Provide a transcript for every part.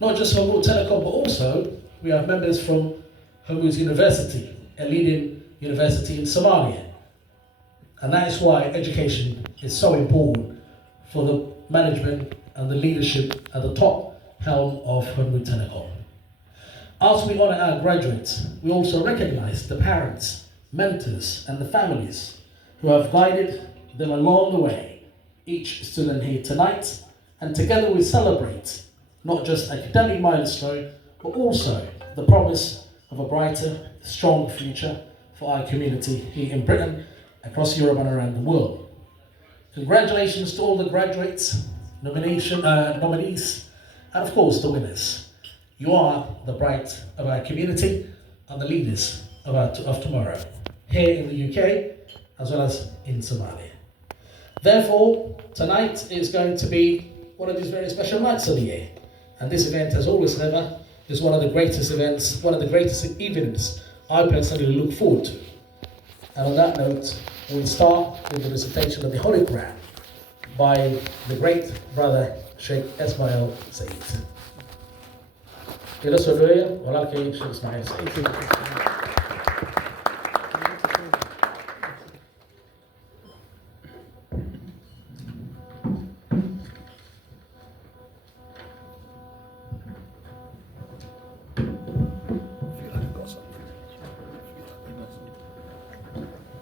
Not just from Wood Telecom, but also we have members from Hormuz University, a leading university in Somalia. And that is why education is so important for the management and the leadership at the top helm of Hormuz Telecom. As we honor our graduates, we also recognize the parents, mentors, and the families who have guided them along the way, each student here tonight, and together we celebrate not just academic milestone, but also the promise of a brighter, strong future for our community here in Britain, across Europe and around the world. Congratulations to all the graduates, nominees, and of course the winners. You are the bright of our community and the leaders of tomorrow, here in the UK, as well as in Somalia. Therefore, tonight is going to be one of these very special nights of the year. And this event, as always and ever, is one of the greatest events, one of the greatest evenings I personally look forward to. And on that note, we'll start with the recitation of the Holy Quran by the great brother Sheikh Ismail Said. Ila soo dhaweeya walaalkay Sheikh Ismail Said.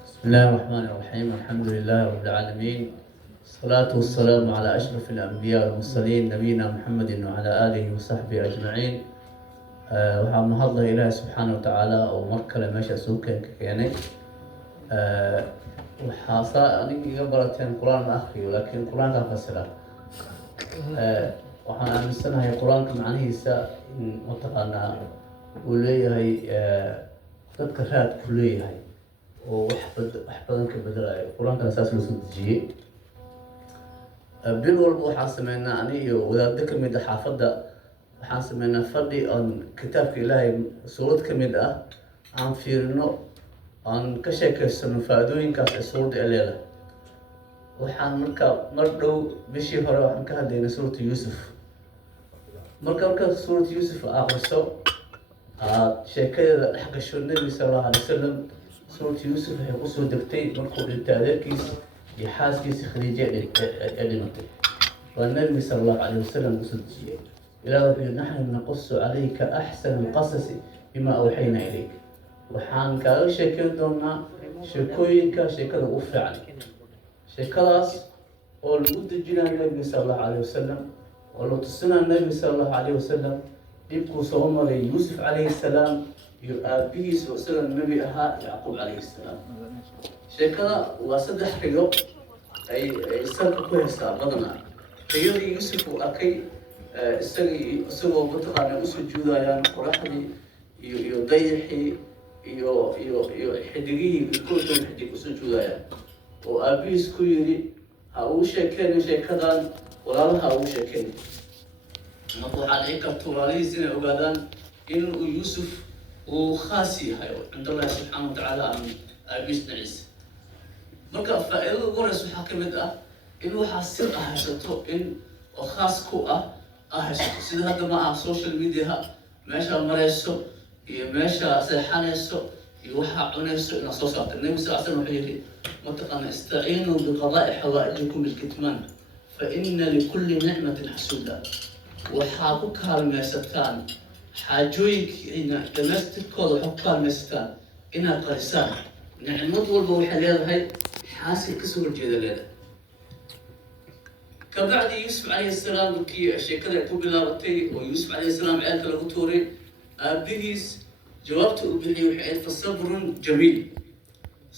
بسم الله الرحمن الرحيم الحمد لله رب العالمين الصلاة والسلام على أشرف الأنبياء والمرسلين نبينا محمد وعلى آله وصحبه أجمعين waxaan mahadlahay ilaahay subxaana wa tacaala oo mar kale meesha suuqeenka keenay waxaa saa aniga iga barateen qur-aan ma akhriyo laakiin qur-aanka fasira waxaan aaminsanahay qur-aanka macnihiisa in mataqaanaa uu leeyahay dadka raadku leeyahay oo wax badan ka bedelayo qur-aankana saas loo soo dejiyey bil walba waxaan sameynaa ani iyo wadaaddo ka mid ah xaafadda waxaan sameynaa fadhi oon kitaabka ilaahay suurad ka mid ah aan fiirino aan ka sheekaysano faa'iidooyinkaas ee suuradda ee leedahay waxaan mar dhow bishii hore waxaan ka hadlaynay suuratu yuusuf markaad suuratu yuusuf akhriso aad sheekadeeda dhex gasho nebi sallallahu alayhi wasallam suuratu yuusuf waxay kusoo degtay markuu dhintay adeerkiisa iyo xaaskiisa khadiija ee dhimatay waa nebi sallallahu alayhi wasallam usoo dejiyey ilaah wuxuu yidhi naxnu naqussu calayka axsana alqasasi bimaa awxaynaa ilayk waxaan kaaga sheekeyn doonaa sheekada ugu fiican sheekadaas oo lagu dejinaa nebiga sallallahu alayhi wasallam oo la tusinaa nebiga sallallahu alayhi wasallam dhibkuu soo maray yuusuf calayhi salaam iyo aabihiisa oo isaga nebi ahaa yacquub calayhi salaam sheekada waa saddex riyo ay salka ku haystaa badanaa riyadii yuusuf uu arkay isagoo mataqaana u sujuudayaan qoraxdii iyo dayaxii iyo xidigihii kultood xidig u sujuudayaan oo aabihiis ku yidhi ha uu sheekeynin sheekadan walaalaha uu sheekeynin marka waxaa dhici karta walaalihiis inay ogaadaan in uu yuusuf uu khaas yahay oo cinda allahi subxaana wa tacaala aan aabihiis dhinaciisa marka faa'iidada ugu horeysa waxaa ka mid ah in waxaa sir ah haysato in oo khaas ku ah haysato sida hadda ma aha social mediaha meeshaa marayso iyo meeshaa seexanayso iyo waxaa cunayso inaad soo saarta nebi sal slam wuxuu yidhi mataqaana istaciinuu biqadaa'i xawaa'ijikum bilkitmaan fa ina likulli nicmatin xasuuda waxaa ku kaalmaysataan xaajooyinkiina dhamaystirkooda waxaa ku kaalmaysataan inaad qarisaan nicmad walba waxay leedahay xaasil kasoo horjeeda leedahay kabacdi yuusuf calayhi salaam markii sheekada ku bilaabatay oo yuusuf calayhi salaam ceelka lagu tuuray aabihiis jawaabta uu bixiyey waxay ahayd fasabrun jamiil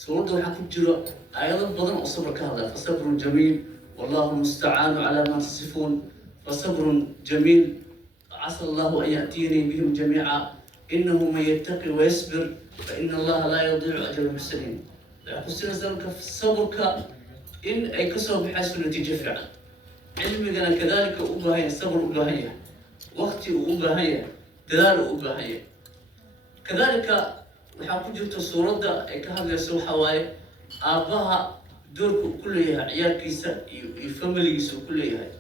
suuradda waxaa ku jiro aayado badan oo sabr ka hadlaya fasabrun jamiil wallahu mustacaanu calaa maa tasifuun fasabrun jamiil casa allahu an ya'tiyanii bihim jamiica inahu man yattaqi wayasbir fa ina allaha laa yadiicu ajra almuxsiniin waxay kusinaysaa marka sabrka in ay kasoo baxayso natiijo fiican cilmigana kadalika u baahan yahay sabr u baahan yahay waqti uu u baahan yahay dadaal uu u baahan yahay kadalika waxaa ku jirta suuradda ay ka hadlayso waxaa waaye aabbaha doorka uu ku leeyahay ciyaalkiisa iyo familigiisa uu ku leeyahay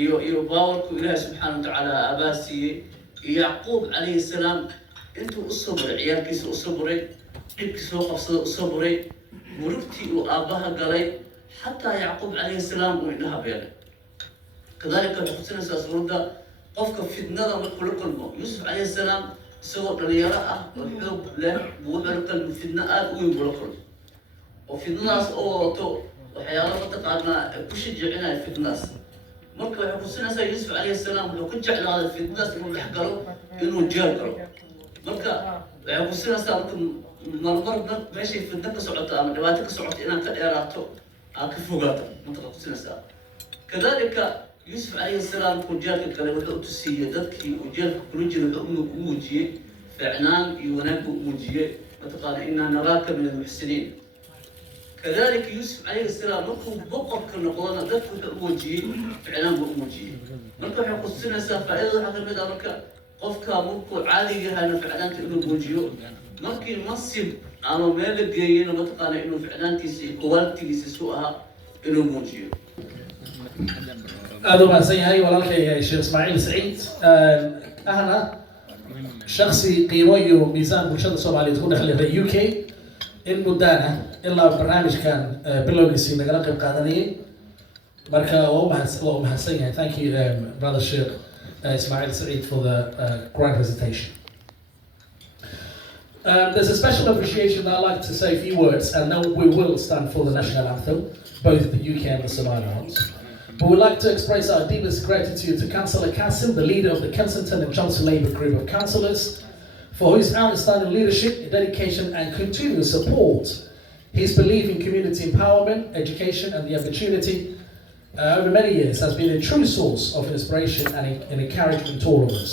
iyo bawarku Ilaahay subxaanahu wa ta'ala abaasiye Yacquub alayhi salaam intuu u sabray ciyaalkiisa u sabray dhibkii soo qabsaday u sabray murugtii uu aabaha galay xataa Yacquub alayhi salaam uu indhaha beelay kadalika xusinaysa suurada qofka fitnada markuu la kulmo Yusuf alayhi salaam isagoo dhalinyaro ah oo xoog leh buu la kulmay fitna aad u weyn buu la kulmay oo fitnadaas oo wato waxyaalo mataqaanaa ku shajicinaaya fitnadaas marka waxay xusinaysaa Yusuf alayhi salaam wuxuu ku jeclaaday fitnadaas inuu dhex galo inuu jeel galo marka waxay xusinaysaa marmar meeshay fitna ka socoto ama dhibaato ka socoto inaad ka dheeraato aad ka fogaato marka xusinaysaa kadalika Yusuf alayhi salaam ku jeelka galay wuxuu tusiyay dadkii uu jeelka kula jiray wuxuu u muujiyay ficnaan iyo wanaag u muujiyay mataqaana inna naraaka min al-muhsinin كذلك يوسف عليه السلام مركو بقر كنقولنا دفع الموجي إعلام بموجي مركو حقصنا سافائض هذا المدى مركا قفكا مركو عالي هنا فعلان تقولوا بوجيو مركي مصيب على مالك جايين ومتقانا إنه فعلان تيسي قوالتي يسوقها إنه بوجيو هذا ما زي هاي والله الشيخ إسماعيل سعيد أنا شخصي قيموي ميزان برشاد الصومالي تكون خلي في UK in muddaana ilaa barnaamijkan bilowgiisii nagala qayb qaadanayay marka waa mahadsan yahay. Thank you brother Sheikh Ismail Saeed for the grand presentation. There's a special appreciation that I'd like to say a few words, and then we will stand for the national anthem, both the UK and the Somali ones. But we'd like to express our deepest gratitude to Councillor Kasim, the leader of the Kensington and Johnson Labour Group of Councillors, for his outstanding leadership, dedication and continuous support. His belief in community empowerment, education and the opportunity over many years has been a true source of inspiration and encouragement to all of us.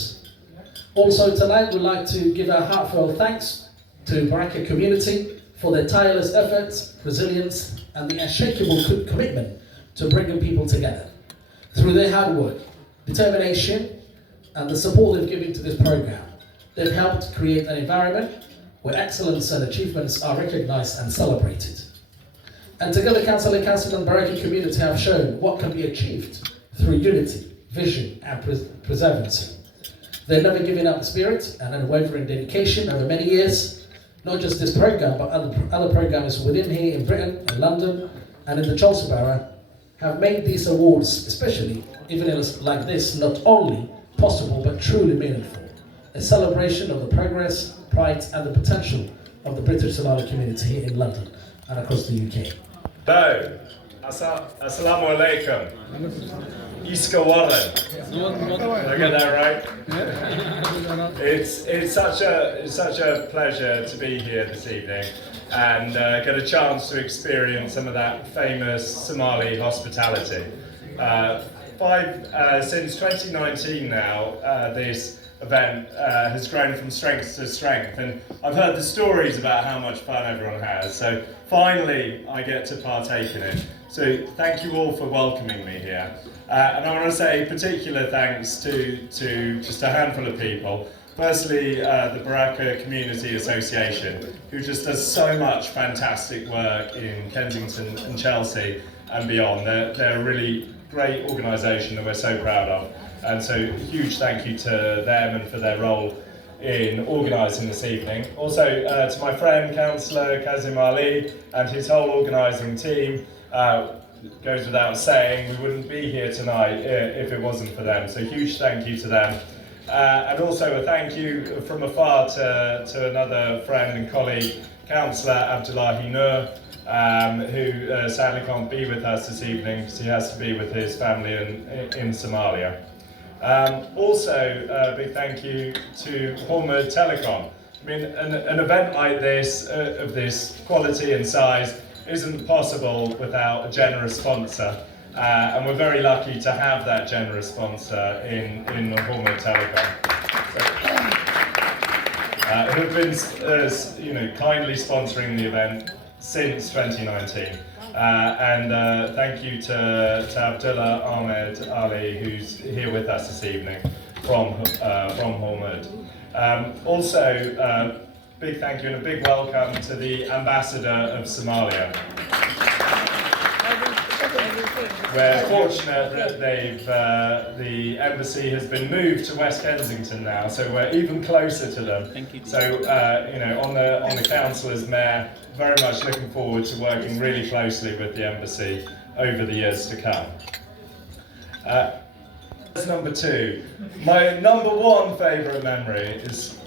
Also tonight we'd like to give our heartfelt thanks to Baraka community for their tireless efforts, resilience and the unshakable commitment to bringing people together. Through their hard work, determination and the support they've given to this program, they've helped create an environment where excellence and achievements are recognized and celebrated. And together, Councillor Kasim and Baraki community have shown what can be achieved through unity, vision and perseverance. They've never given up the spirit and unwavering dedication over many years. Not just this program, but other programs within here in Britain, in London and in the Chelsea Borough have made these awards, especially even like this, not only possible but truly meaningful. A celebration of the progress, pride and the potential of the British-Somali community here in London and across the UK. Hello, Assalamu alaikum. Iska Warren. I get that right? It's such a pleasure to be here this evening and get a chance to experience some of that famous Somali hospitality. Since 2019 now, this event has grown from strength to strength, and I've heard the stories about how much fun everyone has, so finally I get to partake in it. So thank you all for welcoming me here. And I want to say particular thanks to just a handful of people. Firstly, the Baraka Community Association, who just does so much fantastic work in Kensington and Chelsea and beyond. They're a really great organisation that we're so proud of. And so a huge thank you to them and for their role in organising this evening. Also to my friend Councillor Kazim Ali and his whole organising team. Goes without saying we wouldn't be here tonight if it wasn't for them. So huge thank you to them. And also a thank you from afar to another friend and colleague, Councillor Abdullahi Nur, who sadly can't be with us this evening because he has to be with his family in Somalia. Also, a big thank you to Hormuz Telecom. I mean, an event like this, of this quality and size, isn't possible without a generous sponsor. And we're very lucky to have that generous sponsor in Hormuz Telecom. Who have been kindly sponsoring the event since 2019. And thank you to Abdullah Ahmed Ali, who's here with us this evening from Hormuz. Also, big thank you and a big welcome to the Ambassador of Somalia. we're fortunate that the embassy has been moved to West Kensington now, so we're even closer to them. Thank you. So on the council as mayor, very much looking forward to working really closely with the embassy over the years to come. That's number two. My number one favourite memory is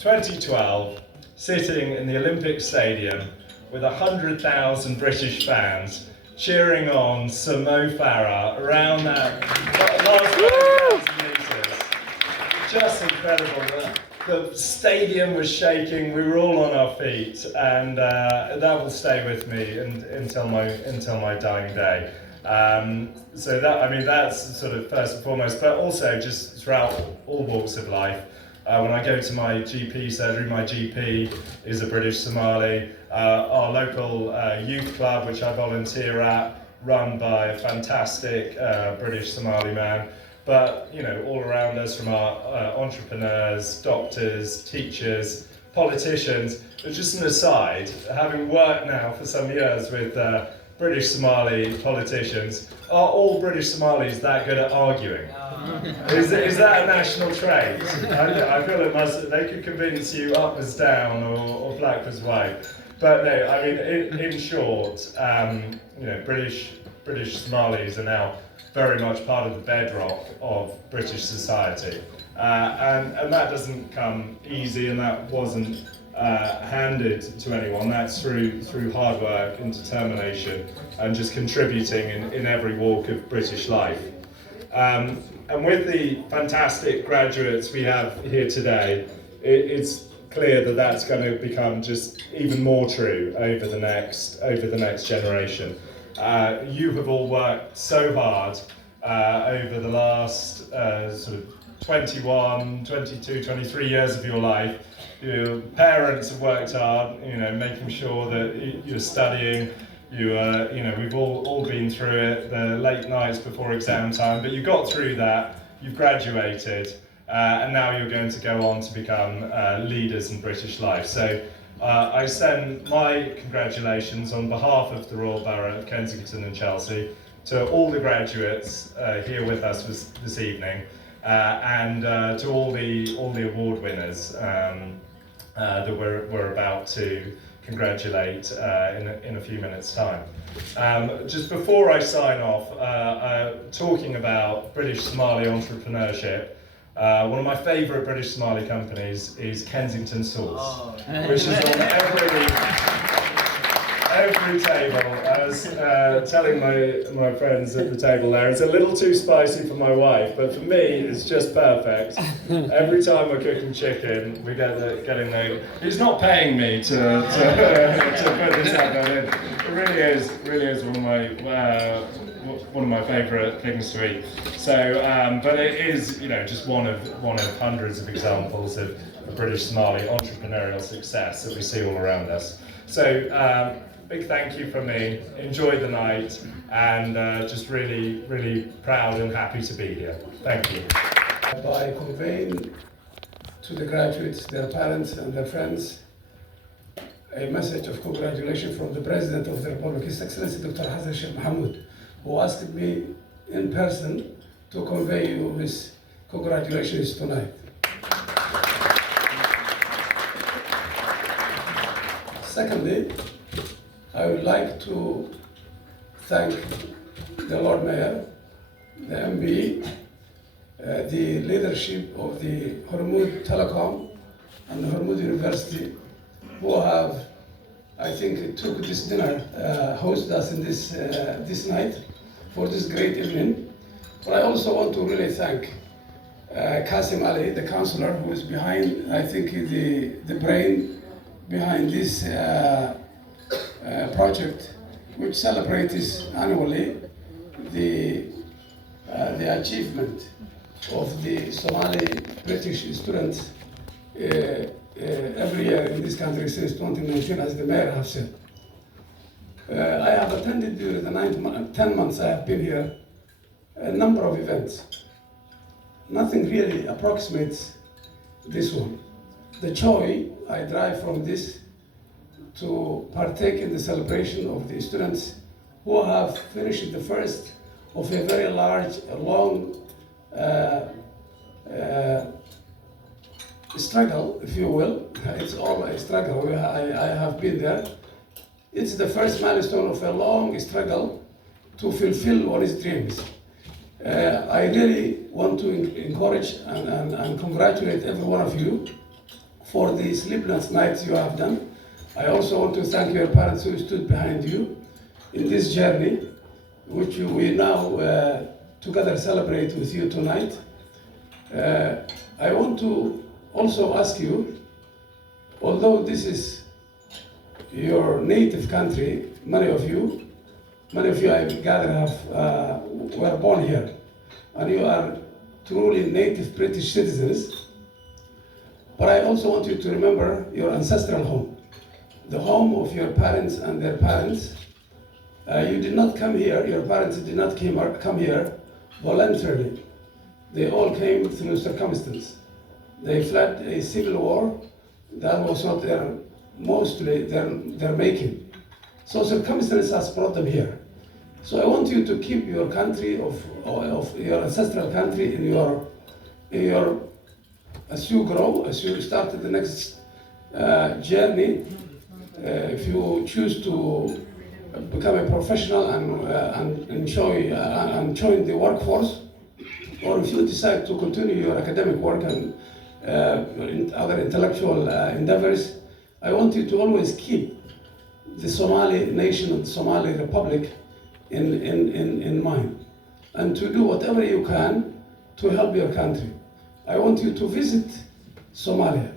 2012, sitting in the Olympic Stadium with 100,000 British fans cheering on Sir Mo Farah around that last 1,000 metres. Just incredible. The stadium was shaking, we were all on our feet, and that will stay with me until my dying day. So that's sort of first and foremost, but also just throughout all walks of life. When I go to my GP surgery, my GP is a British Somali. Our local youth club, which I volunteer at, run by a fantastic British Somali man. But all around us, from our entrepreneurs, doctors, teachers, politicians. Just an aside, having worked now for some years with British Somali politicians, are all British Somalis that good at arguing? Is that a national trait? I feel it must. They could convince you up was down or black was white. But no, I mean, in short, British Somalis are now very much part of the bedrock of British society, and that doesn't come easy, and that wasn't handed to anyone. That's through hard work and determination, and just contributing in every walk of British life. And with the fantastic graduates we have here today, it's clear that that's going to become just even more true over the next generation. You have all worked so hard over the last sort of 21, 22, 23 years of your life. Your parents have worked hard, making sure that you're studying. We've all been through it, the late nights before exam time, but you got through that, you've graduated, and now you're going to go on to become leaders in British life. So I send my congratulations on behalf of the Royal Borough of Kensington and Chelsea to all the graduates here with us this evening, and to all the award winners that we're about to congratulate in a few minutes' time. Just before I sign off, talking about British Somali entrepreneurship, one of my favourite British Somali companies is Kensington Sauce, which is on every table. I was telling my friends at the table there, it's a little too spicy for my wife, but for me it's just perfect. Every time we're cooking chicken, we get in there. He's not paying me to put this out in. It really is one of my favourite things to eat. So, but it is just one of hundreds of examples of British Somali entrepreneurial success that we see all around us. So. Big thank you from me, enjoy the night, and just really, really proud and happy to be here. Thank you. By conveying to the graduates, their parents and their friends, a message of congratulations from the President of the Republic, His Excellency Dr. Hassan Sheikh Mohamud, who asked me in person to convey you his congratulations tonight. Secondly, I would like to thank the Lord Mayor, the MB, the leadership of the Hormuz Telecom and the Hormuz University, who have, I think, took this dinner, hosted us in this night for this great evening. But I also want to really thank Qasim Ali, the councillor, who is behind, I think, the brain behind this project, which celebrates annually the achievement of the Somali British students every year in this country since 2019, as the mayor has said. I have attended during the 10 months I have been here a number of events. Nothing really approximates this one. The joy I derive from this to partake in the celebration of the students who have finished the first of a very large, long struggle, if you will. It's all a struggle. I have been there. It's the first milestone of a long struggle to fulfill all his dreams. I really want to encourage and congratulate every one of you for the sleepless nights you have done. I also want to thank your parents who stood behind you in this journey, which we now together celebrate with you tonight. I want to also ask you, although this is your native country, many of you I gather were born here, and you are truly native British citizens. But I also want you to remember your ancestral home, the home of your parents and their parents. You did not come here, your parents did not come here voluntarily. They all came through circumstance. They fled a civil war that was not mostly their making. So circumstance has brought them here. So I want you to keep your country of your ancestral country in your as you grow, as you start the next journey. If you choose to become a professional and join the workforce, or if you decide to continue your academic work and other intellectual endeavors, I want you to always keep the Somali nation and the Somali Republic in mind, and to do whatever you can to help your country. I want you to visit Somalia.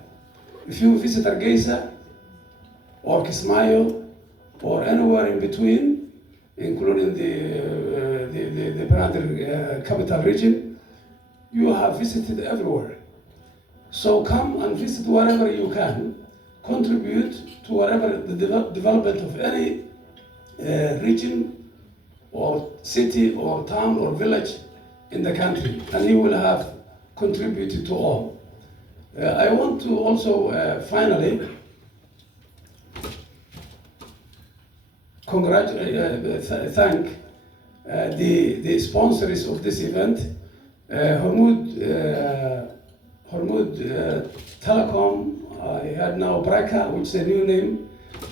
If you visit Hargeisa or Kismayo or anywhere in between, including the Banaadir capital region, you have visited everywhere. So come and visit wherever you can, contribute to whatever the development of any region or city or town or village in the country, and you will have contributed to all. I want to also finally thank the sponsors of this event, Hormuz Telecom. I had now Braka, which is a new name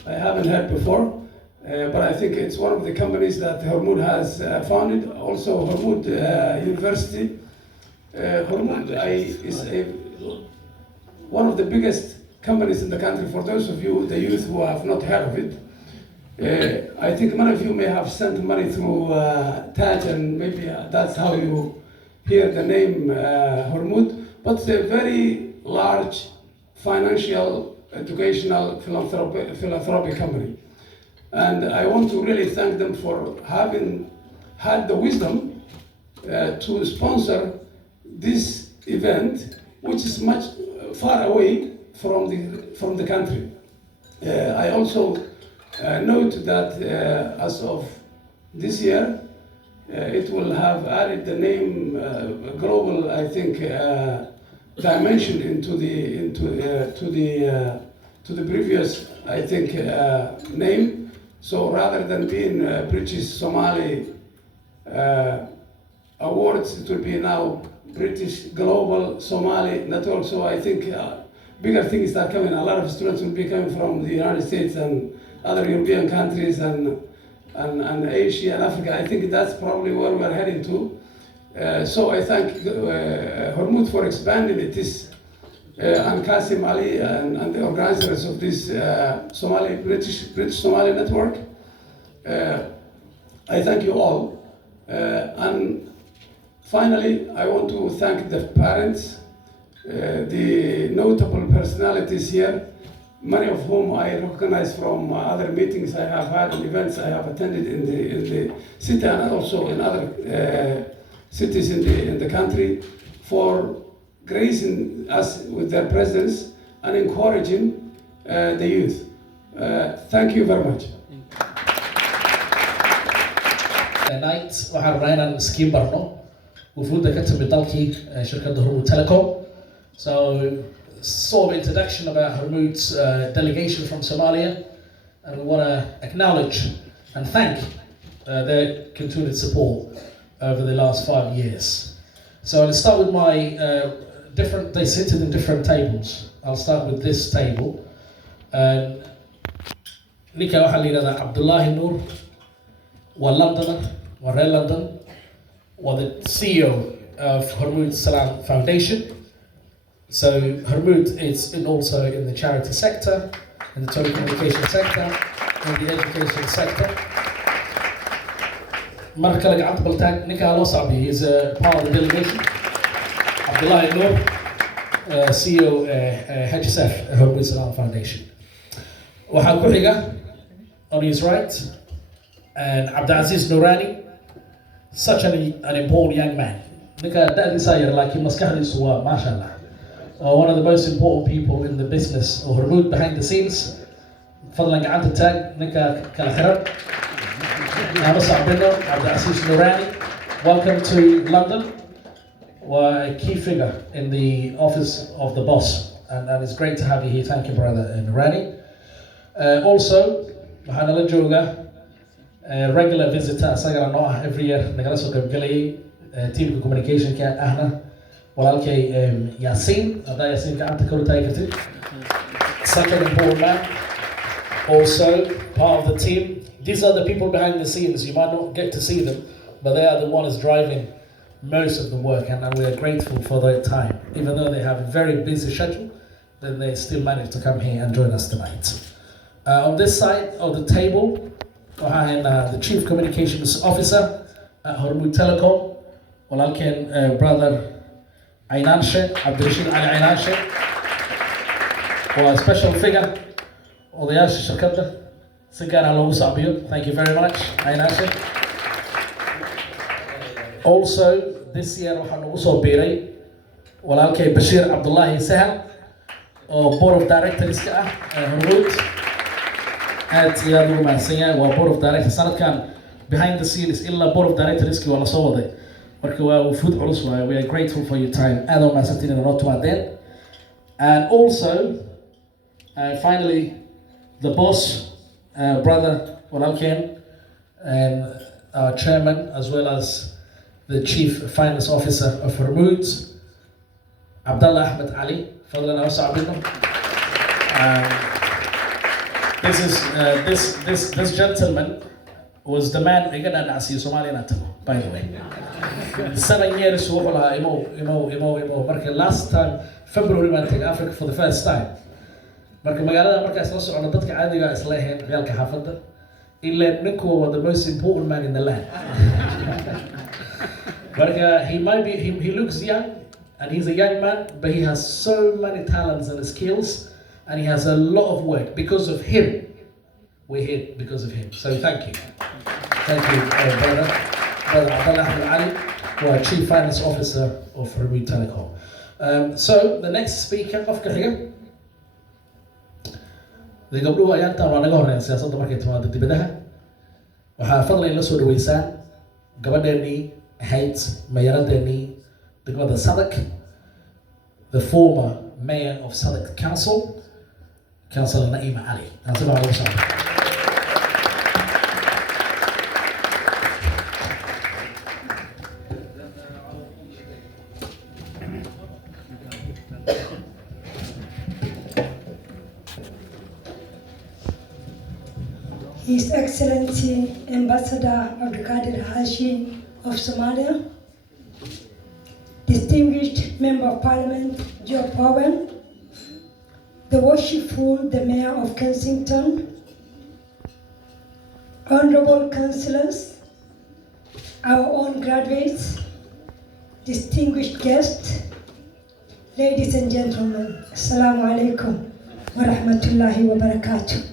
I haven't heard before, but I think it's one of the companies that Hormuz has founded. Also Hormuz University. Hormuz is one of the biggest companies in the country. For those of you, the youth who have not heard of it, I think many of you may have sent money through Taj, and maybe that's how you hear the name Hormuz. But it's a very large financial, educational, philanthropic company. And I want to really thank them for having had the wisdom to sponsor this event, which is much far away from the country. I also note that as of this year, it will have added the name global, I think, dimension into the previous, I think, name. So rather than being British Somali Awards, it will be now British Global Somali Network. So I think bigger things are coming. A lot of students will be coming from the United States and other European countries and Asia and Africa. I think that's probably where we're heading to. So I thank Hormuz for expanding it, and Qasim Ali and the organizers of this British Somali network. I thank you all. And finally, I want to thank the parents, the notable personalities here, many of whom I recognize from other meetings I have had and events I have attended in the city and also in other cities in the country, for gracing us with their presence and encouraging the youth. Thank you very much. Tonight waxaan rabnaa inaan iskiin barno wufuudda ka timid dalkii shirkadda Hormuz Telecom. So sort of introduction about Hormuz's delegation from Somalia, and we want to acknowledge and thank their continued support over the last 5 years. So I'll start with my they sit in different tables. I'll start with this table. Ninka waxaa la yidhahdaa Abdullahi Noor, waa Londoner, waa reer London, waa the CEO of Hormuz Salam Foundation. So Hormuz is also in the charity sector, in the telecommunication sector, in the education sector. Marka kale gacanta baltaag ninka loo saabiyo, he is a part of the delegation. Abdullahi Noor, CEO HSF, Hormuz Salam Foundation. Waxaa ku xiga on his right, and Abdulaziz Noorani, such an important young man. Ninka da'diisa yar laakiin maskaxdiisu waa mashallah. One of the most important people in the business of Hormuz behind the scenes. Fadlan gacanta taag ninka kala xiran. Naba Sacbino, Abdulaziz Noorani, welcome to London. A key figure in the office of the boss, and it's great to have you here. Thank you, brother Noorani. Also, waxaa nala jooga regular visitor asagana noo ah every year nagala soo qaybgalayay teamka communicationka ahna walaalkay Yasin, haddaa Yasin gacanta kor u taagi kartid. Such an important man, also part of the team. These are the people behind the scenes. You might not get to see them, but they are the ones driving most of the work, and we are grateful for their time. Even though they have a very busy schedule, then they still manage to come here and join us tonight. On this side of the table, behind the Chief Communications Officer at Hormuz Telecom, walaalkeen brother Aynaanshe, Abdirashiid Ali Aynaanshe, a special figure, odayaasha shirkadda, si gaar ah loogu saabiyo. Thank you very much, Aynaanshe. Also, this year waxaa nagu soo biiray walaalkay Bashiir Abdullahi Sahal, oo board of directors ka ah Hormuz. Aad iyo aad ugu mahadsan yahay. Waa board of directors sanadkan behind the scenes ilaa board of directors waa la soo waday, marka waa wufuud culus waaye. We are grateful for your time. Aad u mahadsantiin inaad noo timaadeen. And also, finally, the boss, brother walaalkeen, and our chairman, as well as the chief finance officer of Hormuz, Abdullah Ahmed Ali. Fadlan noo sacbino. This gentleman was the man again at Brit-Somali, by the way. 7 years wuxuu lahaa imo marka last time February baan tagay Africa for the first time. Marka magaalada markaas la socono dadka caadiga isla ahayn ciyaalka xaafadda, ilaa ninku was the most important man in the land. Marka he looks young and he's a young man, but he has so many talents and skills, and he has a lot of work. Because of him, we're here because of him. So thank you. Thank you, brother Abdullah Ahmed Ali, who are Chief Finance Officer of Hormuz Telecom. So the next speaker of Kahiga, the gabdhuhu ayaantan waa naga horreyn siyaasadda markay timaado dibadaha. Waxaa fadlan in la soo dhaweysaan gabadheennii ahayd mayaradeenii degmada Sadak, the former mayor of Sadak Council, Councillor Naima Ali. His Excellency Ambassador Abdulkadir Hashi of Somalia, distinguished Member of Parliament Joe Powell, the worshipful the Mayor of Kensington, honorable councillors, our own graduates, distinguished guests, ladies and gentlemen, Assalamu alaikum wa rahmatullahi wa barakatuh.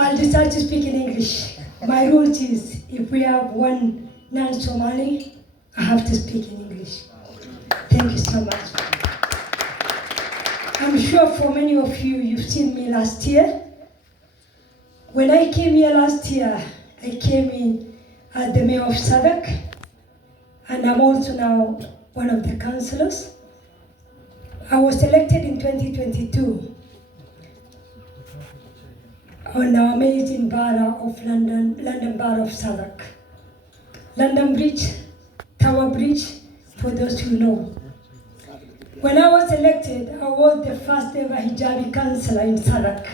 I'll decide to speak in English. My rule is if we have one non-Somali, I have to speak in English. Thank you so much. I'm sure for many of you, you've seen me last year. When I came here last year, I came in as the mayor of Sadak, and I'm also now one of the councillors. I was elected in 2022. on our amazing borough of London Borough of Southwark. London Bridge, Tower Bridge, for those who know. When I was elected, I was the first ever hijabi councillor in Southwark.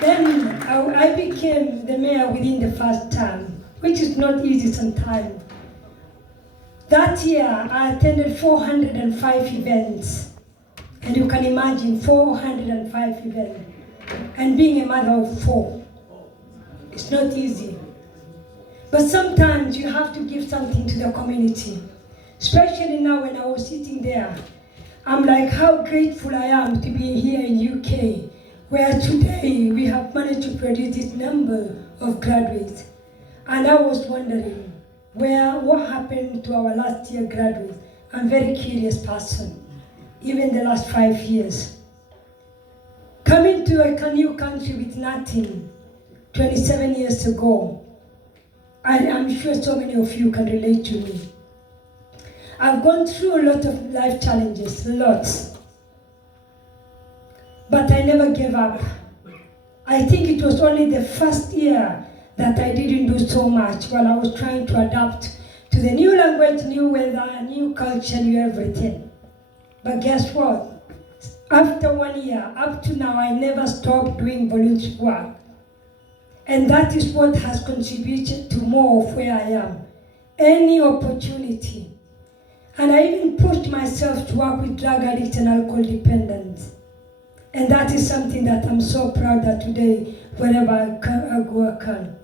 Then I became the mayor within the first term, which is not easy sometimes. That year, I attended 405 events. And you can imagine 405 events. And being a mother of 4, it's not easy. But sometimes you have to give something to the community. Especially now when I was sitting there, I'm like how grateful I am to be here in UK, where today we have managed to produce this number of graduates. And I was wondering, what happened to our last year graduates? I'm a very curious person, even the last 5 years. Coming to a new country with nothing, 27 years ago, I'm sure so many of you can relate to me. I've gone through a lot of life challenges, lots. But I never gave up. I think it was only the first year that I didn't do so much while I was trying to adapt to the new language, new weather, new culture, new everything. But guess what? After 1 year, up to now, I never stopped doing voluntary work. And that is what has contributed to more of where I am. Any opportunity. And I even pushed myself to work with drug addicts and alcohol dependents. And that is something that I'm so proud that today, wherever I go, I can.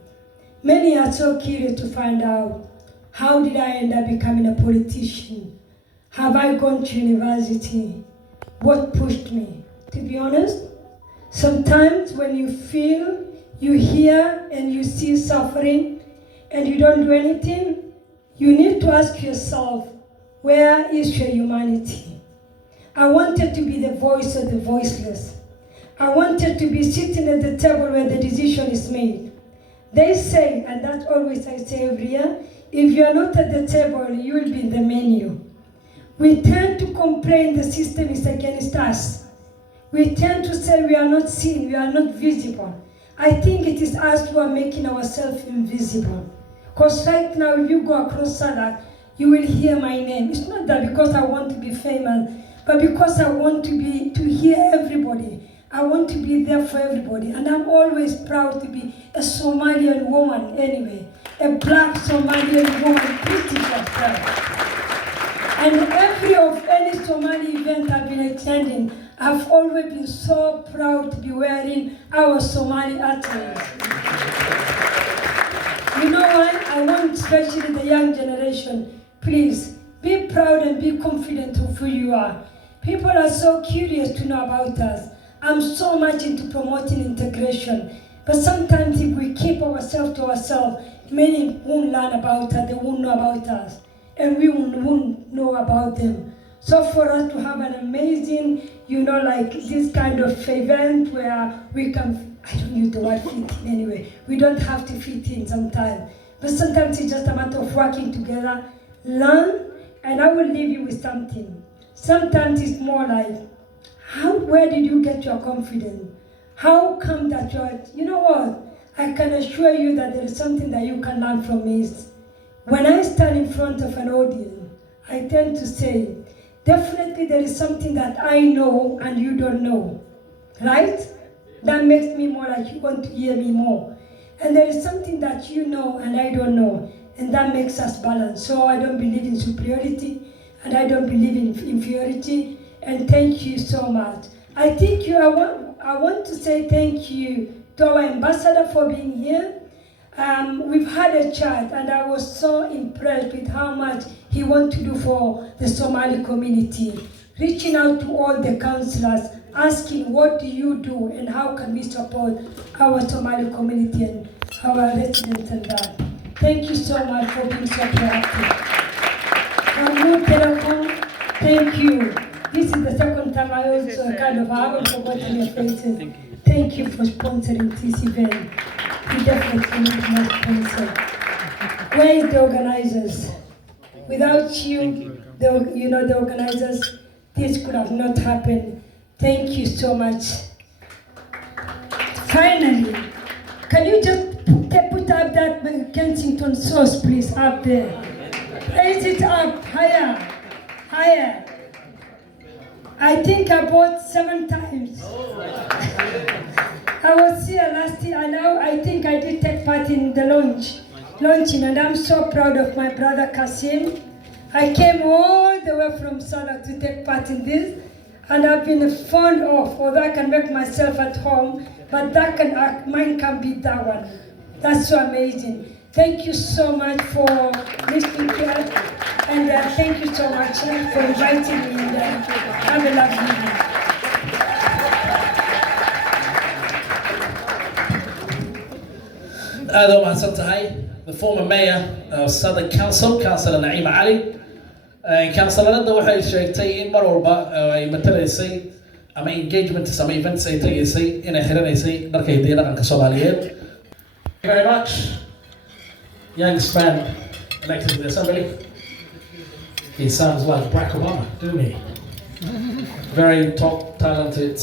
Many are so curious to find out, how did I end up becoming a politician? Have I gone to university? What pushed me? To be honest, sometimes when you feel, you hear and you see suffering and you don't do anything, you need to ask yourself, where is your humanity? I wanted to be the voice of the voiceless. I wanted to be sitting at the table where the decision is made. They say, and that's always I say every year, if you are not at the table, you will be in the menu. We tend to complain the system is against us. We tend to say we are not seen, we are not visible. I think it is us who are making ourselves invisible. Because right now, if you go across Southwark, you will hear my name. It's not that because I want to be famous, but because I want to hear everybody. I want to be there for everybody. And I'm always proud to be a Somalian woman anyway. A black Somalian woman, pretty herself. And any Somali event I've been attending, I've always been so proud to be wearing our Somali attire. You know why? I want especially the young generation, please, be proud and be confident of who you are. People are so curious to know about us. I'm so much into promoting integration. But sometimes if we keep ourselves to ourselves, many won't learn about us, they won't know about us. And we won't know about them. So for us to have an amazing, like this kind of event where we can, I don't use the word fit in anyway, we don't have to fit in sometimes. But sometimes it's just a matter of working together, learn, and I will leave you with something. Sometimes it's more like, where did you get your confidence? How come that you know what? I can assure you that there is something that you can learn from me. When I stand in front of an audience, I tend to say, definitely there is something that I know and you don't know, right? That makes me more like you want to hear me more. And there is something that you know and I don't know, and that makes us balance. So I don't believe in superiority, and I don't believe in inferiority, and thank you so much. I want to say thank you to our ambassador for being here. We've had a chat and I was so impressed with how much he wants to do for the Somali community. Reaching out to all the councillors, asking what do you do and how can we support our Somali community and our residents and that. Thank you so much for being so proactive. Thank you. This is the second time I also haven't forgotten your faces. Thank you for sponsoring this event. You definitely need more sponsor. Where is the organizers? Without you, the organizers, this could have not happened. Thank you so much. Finally, can you just put up that Kensington sauce, please, up there? Raise it up, higher, higher. I think I bought 7 times. I was here last year, and now I think I did take part in the launching, and I'm so proud of my brother Kasim. I came all the way from Salah to take part in this, and I've been fond of, although I can make myself at home, but mine can be that one. That's so amazing. Thank you so much for listening to us, and thank you so much for inviting me. And have a lovely evening. هذا ما سنتهي the former mayor of Southern Council, Councillor Naima Ali. Councillorada waxay sheegtay in mar walba ay matalaysay ama engagement ama events ay tagaysay inay xiranaysay dharka hidaha iyo dhaqanka Soomaaliyeed. Thank you very much. Youngest man elected to the assembly. He sounds like Barack Obama, doesn't he? Very top, talented.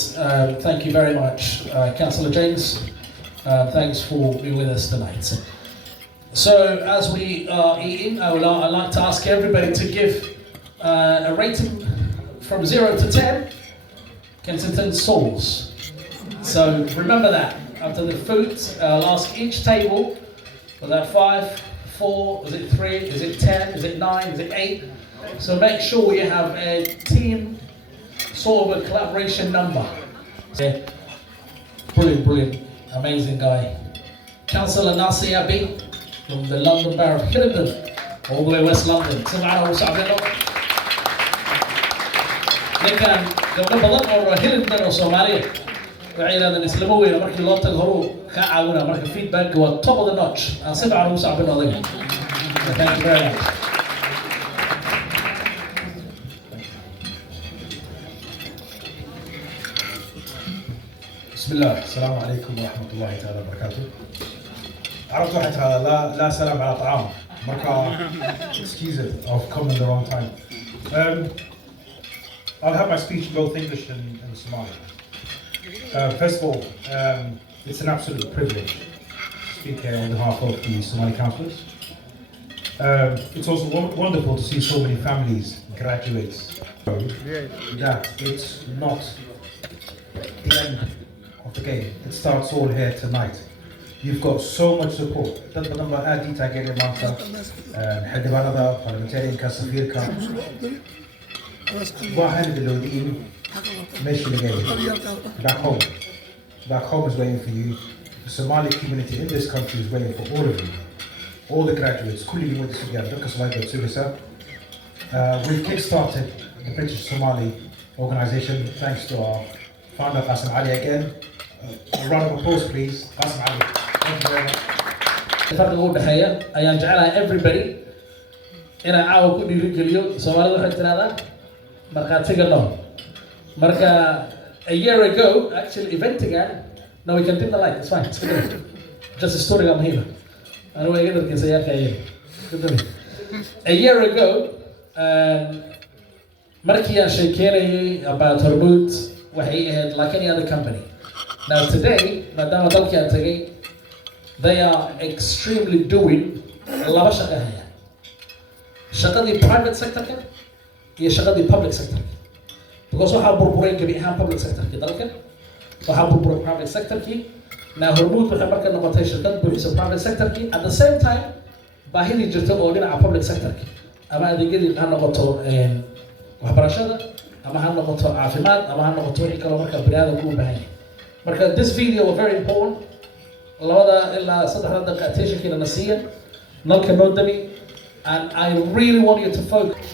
Thank you very much, Councillor James. Thanks for being with us tonight. So, as we are eating, I'd like to ask everybody to give a rating from 0 to 10 Kensington souls. So, remember that. After the food, I'll ask each table, was that 5, 4, is it 3, is it 10, is it 9, is it 8? So make sure you have a team, sort of a collaboration number. Yeah. Brilliant, brilliant, amazing guy. Councillor Nasi Abi from the London Borough of Hillingdon, all the way West London. سمعنا وسعدنا. لكن قبل بضل أو Hillingdon أو Somalia. وعينا الإسلاموي لما كي الله تظهروا كعونا مركب feedback هو top of the notch. سمعنا وسعدنا ذي. Thank you very much. بسم الله السلام عليكم ورحمة الله تعالى وبركاته. عرفت واحد لا سلام على طعام مركا excuse it I've come in the wrong time. I'll have my speech in both English and Somali. First of all, it's an absolute privilege to speak here on behalf of the Somali councillors. It's also wonderful to see so many families, graduates, that it's not the end of the game. It starts all here tonight. You've got so much support. Dad badan baa aad ii taageeray maanta. Xildhibaanada, parliamentarianka, safiirka. Waxaan bilowday meeshii laga yimid. Back home is waiting for you. The Somali community in this country is waiting for all of you. All the graduates, kulli wada together. Dadka Soomaalida sugaysa. We've kick-started the British Somali organisation thanks to our founder Qasim Ali again. A round of applause, please. Qasim Ali. Thank you very much. الفرق ugu dhaxeeya ayaan jecelahay everybody inaan caawa ku dhiirigeliyo Soomaalida waxay tiraahdaa markhaatiga nool. Marka a year ago, actually eventigan, no we can dim the light, it's fine, it's good. Just a story I'm here. I know I get it sayaka a year ago, markii aan sheekeynayay about Hormuud waxay ahayd like any other company. Now today, maadaama dalkii aan tagay, they are extremely doing laba shaqo haya. Shaqadii private sector-ka iyo shaqadii public sector-ka. Because waxaa burburay gabi ahaan public sector-kii dalkan, waxaa burburay private sector-kii. Now Hormuud waxay marka noqotay shirkad buuxisa private sector-kii. At the same time, baahidii jirta oo dhinaca public sector-ka. Ama adeegyadii ha noqoto waxbarashada, ama ha noqoto caafimaad, ama ha noqoto wixii kaloo marka bini'aadamku u baahan yahay. Marka this video was very important. Labada ilaa saddexda daqiiqo attention-kiina na siiya, nalka noo dami, and I really want you to focus.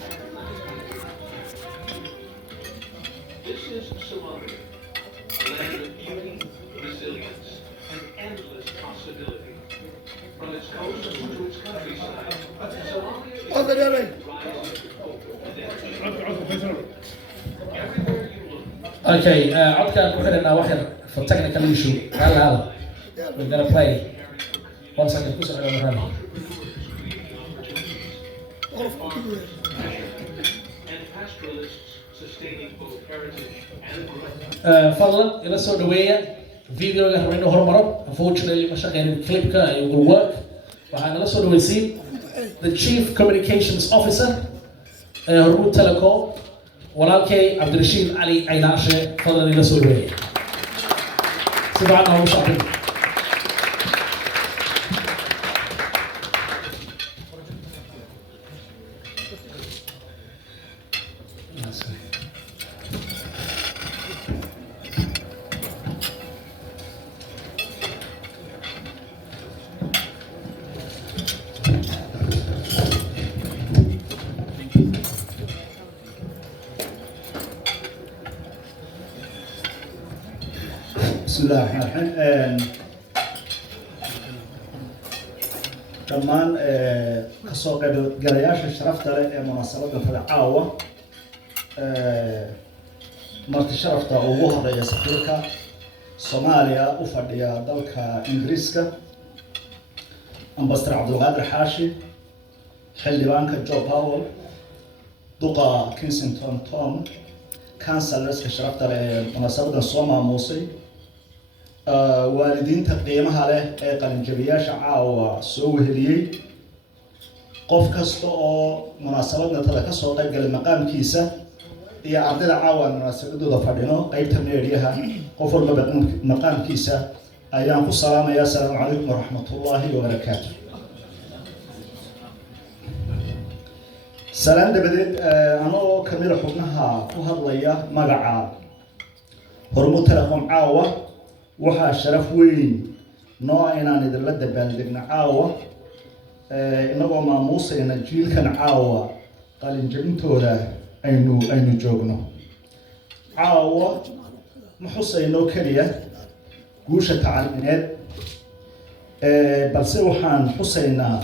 This is Somalia, a land of beauty, resilience, and endless possibility. From its coast to its countryside, Somalia is rising hope. Everywhere you look. Okay, codkaan ku xidhanaa wax yar for technical issue. Hada. We're gonna play. 1 second, ku socda marana. And pastoralists sustaining both heritage and growth. فضلا إلى السعودية فيديو اللي هرمينه هرمرة unfortunately مش يعني الكليب كان will work وعنا إلى السعودية the chief communications officer هرمود تيليكوم ولكن عبد الرشيد علي عيناشة فضلا إلى السعودية سبحان الله وشكرا. بسم الله الرحمن الرحيم dhammaan kasoo qaybgalayaasha sharafta leh ee munaasabadda fadacaawa marti sharafta ugu horeeya safiirka Soomaaliya u fadhiya dalka Ingiriiska Ambassador Cabdulqaadir Xaashi xildhibaanka Joe Powell duqa Kensington Tom councilorska sharafta leh ee munaasabaddan soo maamuusay waalidiinta qiimaha leh ee qalinjabiyaasha caawa soo weheliyay qof kasta oo munaasabadna tada ka soo qayb galay maqaamkiisa iyo ardayda caawa munaasabadooda fadhino qaybta meediyaha qof walba maqaamkiisa ayaan ku salaamayaa assalaamu calaykum waraxmatullaahi wabarakaatuh. salaan dabadeed anoo kamid xubnaha ku hadlaya magaca Hormuud Telecom caawa waxaa sharaf weyn noo inaan idinla dabaaldegno caawa inagoo maamuusayna jiilkan caawa qalinjabintooda aynu joogno caawa ma xusayno keliya guusha tacliimeed balse waxaan xusaynaa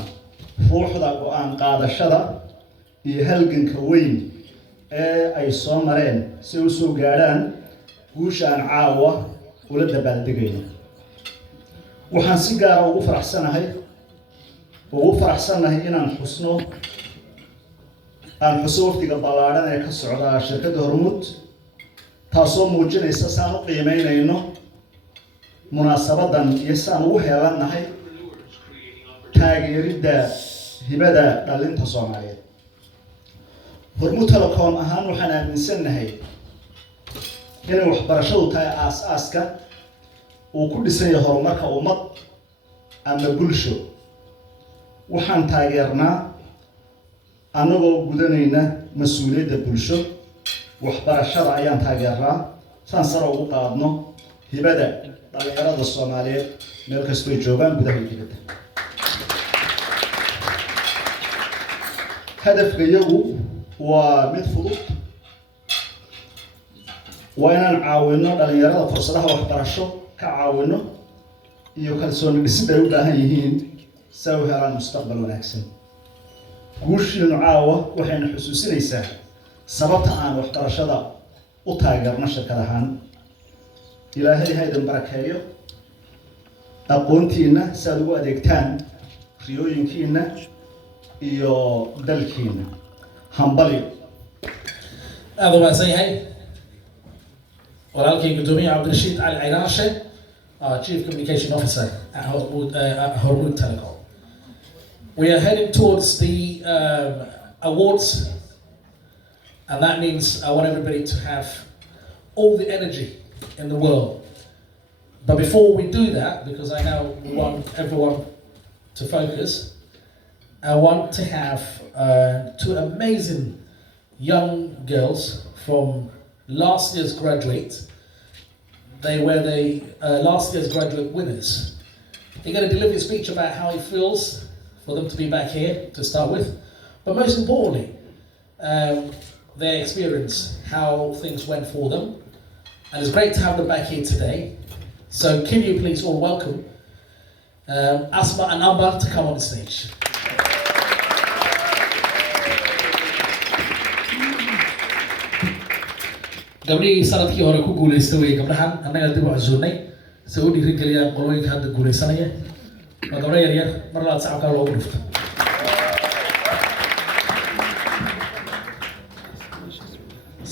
ruuxda go'aan qaadashada iyo halganka weyn ee ay soo mareen si u soo gaadhaan guushaan caawa ula dabaaldegayno. waxaan si gaar ah ugu faraxsanahay inaan xuso waqtiga ballaaran ee ka socda shirkadda Hormuud taasoo muujinaysa saan u qiimeynayno munaasabadan iyo saan ugu heelanahay taageeridda hibada dhalinta Soomaaliyeed. Hormuud Telecom ahaan waxaan aaminsanahay inay waxbarashadu tahay aas-aaska uu ku dhisan yahay horumarka ummad ama bulsho. waxaan taageernaa anagoo gudanayna mas'uuliyadda bulsho waxbarashada ayaan taageernaa saan sare ugu qaadno hibada dhalinyarada Soomaaliyeed meel kastoo ay joogaan gudaha iyo dibadda. hadafka iyagu waa mid fudud waa inaan caawino dhalinyarada fursadaha waxbarasho ka caawino iyo kalsooni dhisid ay u baahan yihiin si ay u helaan mustaqbal wanaagsan. guushiinu caawa waxayna xusuusinaysaa sababta aan waxbarashada u taageerno shirkad ahaan. ilaahay ha idin barakeeyo aqoontiina si aad ugu adeegtaan riyooyinkiina iyo dalkiina. hambali هذا ما سيهاي ولكن قدومي عبد الرشيد علي عيناشة Chief Communication Officer at Hormuud Telecom. We are heading towards the awards, and that means I want everybody to have all the energy in the world. But before we do that, because I now want everyone to focus, I want to have two amazing young girls from last year's graduate. They were the last year's graduate winners. They're going to deliver a speech about how it feels for them to be back here to start with, but most importantly, their experience, how things went for them, and it's great to have them back here today. So can you please all welcome Asma and Amber to come on the stage. gabdhihii sanadkii hore ku guuleystay way gabdhahan annaga dib u casuunay si u dhiirigeliyaan qolooyinka hadda guuleysanaya. waa gabdho yar yar mar labaad sacabkaa loogu dhufto.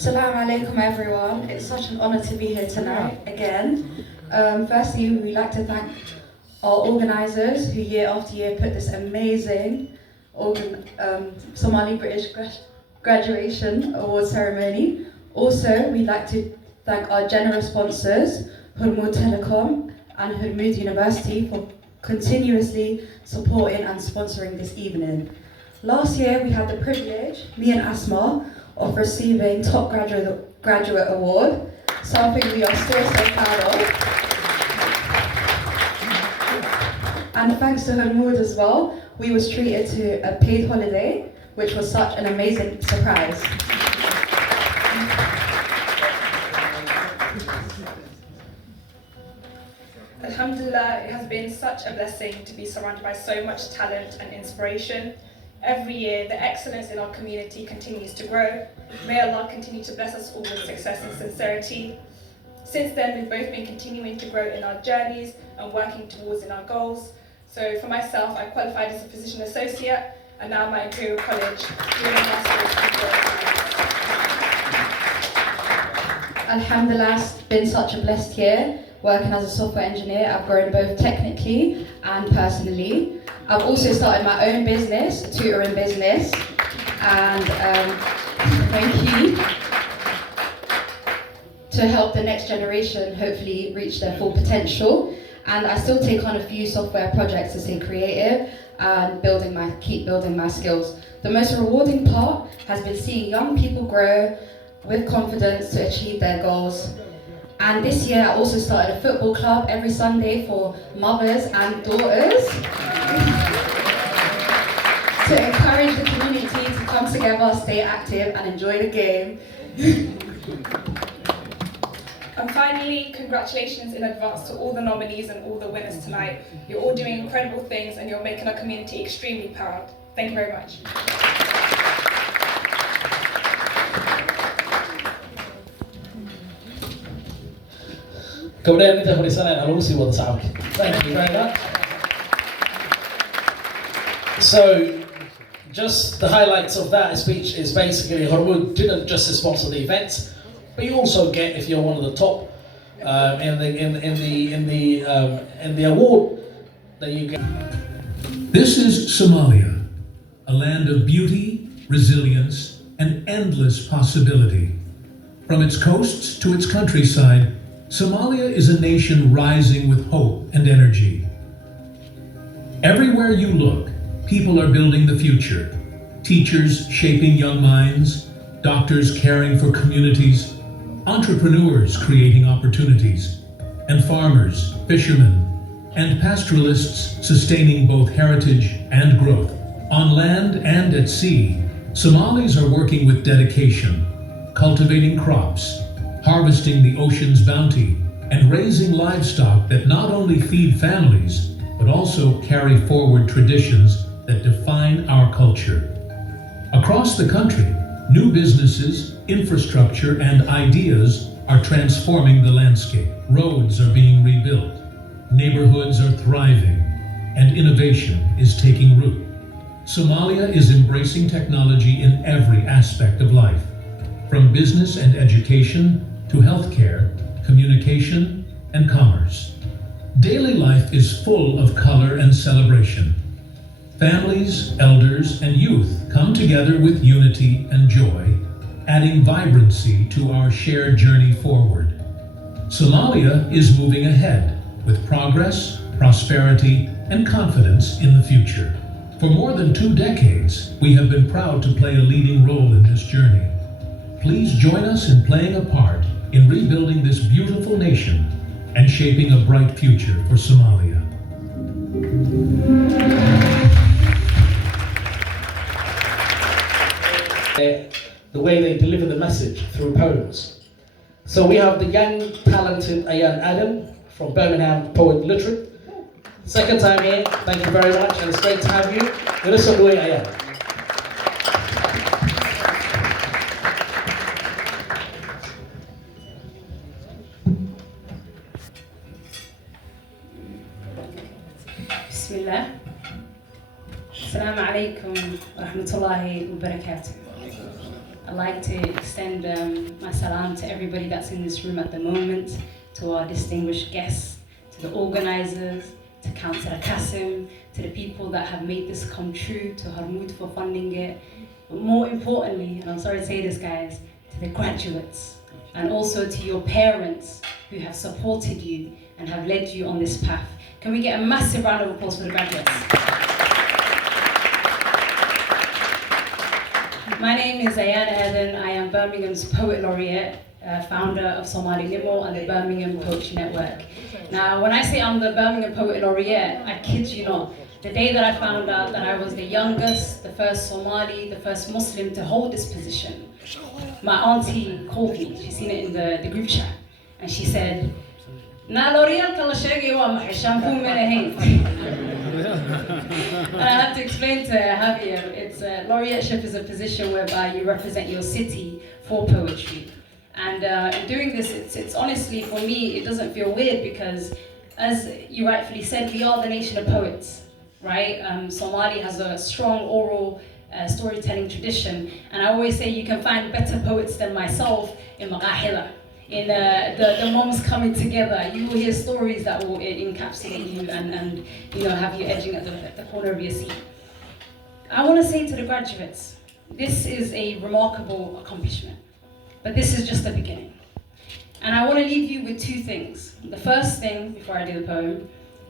Assalamu alaikum everyone. It's such an honor to be here tonight again. Firstly, we'd like to thank our organisers who year after year put this amazing Somali British graduation award ceremony. Also, we'd like to thank our generous sponsors, Hormuz Telecom and Hormuz University, for continuously supporting and sponsoring this evening. Last year, we had the privilege, me and Asma, of receiving Top Graduate Award, something we are still so proud of. And thanks to Hormuz as well, we was treated to a paid holiday, which was such an amazing surprise. Alhamdulillah, it has been such a blessing to be surrounded by so much talent and inspiration. Every year, the excellence in our community continues to grow. May Allah continue to bless us all with success and sincerity. Since then, we've both been continuing to grow in our journeys and working towards in our goals. So for myself, I qualified as a physician associate, and now I'm at Imperial College doing a master's in science. Alhamdulillah, it's been such a blessed year. Working as a software engineer, I've grown both technically and personally. I've also started my own business, a tutoring business, and thank you, to help the next generation hopefully reach their full potential. And I still take on a few software projects to stay creative and keep building my skills. The most rewarding part has been seeing young people grow with confidence to achieve their goals. And this year I also started a football club every Sunday for mothers and daughters to encourage the community to come together, stay active and enjoy the game. And finally, congratulations in advance to all the nominees and all the winners tonight. You're all doing incredible things and you're making our community extremely proud. Thank you very much. Thank you very much. So, just the highlights of that speech is basically Hormuz didn't just sponsor the event, but you also get, if you're one of the top in the award, that you get. This is Somalia, a land of beauty, resilience, and endless possibility. From its coasts to its countryside, Somalia is a nation rising with hope and energy. Everywhere you look, people are building the future. Teachers shaping young minds, doctors caring for communities, entrepreneurs creating opportunities, and farmers, fishermen, and pastoralists sustaining both heritage and growth. On land and at sea, Somalis are working with dedication, cultivating crops, harvesting the ocean's bounty, and raising livestock that not only feed families, but also carry forward traditions that define our culture. Across the country, new businesses, infrastructure, and ideas are transforming the landscape. Roads are being rebuilt, neighborhoods are thriving, and innovation is taking root. Somalia is embracing technology in every aspect of life, from business and education to healthcare, communication, and commerce. Daily life is full of color and celebration. Families, elders, and youth come together with unity and joy, adding vibrancy to our shared journey forward. Somalia is moving ahead with progress, prosperity, and confidence in the future. For more than 2 decades, we have been proud to play a leading role in this journey. Please join us in playing a part in rebuilding this beautiful nation and shaping a bright future for Somalia. The way they deliver the message through poems. So we have the young, talented Ayan Adam from Birmingham, poet literate. Second time here, thank you very much, and it's great to have you. Listen to Ayan. بسم الله. السلام عليكم ورحمة الله وبركاته. I'd like to extend my salam to everybody that's in this room at the moment, to our distinguished guests, to the organizers, to Councillor Kasim, to the people that have made this come true, to Harmoud for funding it, but more importantly, and I'm sorry to say this guys, to the graduates, and also to your parents who have supported you and have led you on this path. Can we get a massive round of applause for the graduates? My name is Ayana Eden. I am Birmingham's Poet Laureate, founder of Somali Nimo and the Birmingham Poetry Network. Now, when I say I'm the Birmingham Poet Laureate, I kid you not. The day that I found out that I was the youngest, the first Somali, the first Muslim to hold this position, my auntie called me. She's seen it in the group chat. And she said, Na L'Oreal kala sheegay waa maxay shampoo ma lahayn. And I had to explain to Javier, it's laureateship is a position whereby you represent your city for poetry. And in doing this, it's honestly, for me, it doesn't feel weird because, as you rightfully said, we are the nation of poets, right? Somali has a strong oral storytelling tradition, and I always say you can find better poets than myself in Magahila. In the moms coming together, you will hear stories that will encapsulate you and you know, have you edging at the corner of your seat. I want to say to the graduates, this is a remarkable accomplishment, but this is just the beginning. And I want to leave you with two things. The first thing, before I do the poem,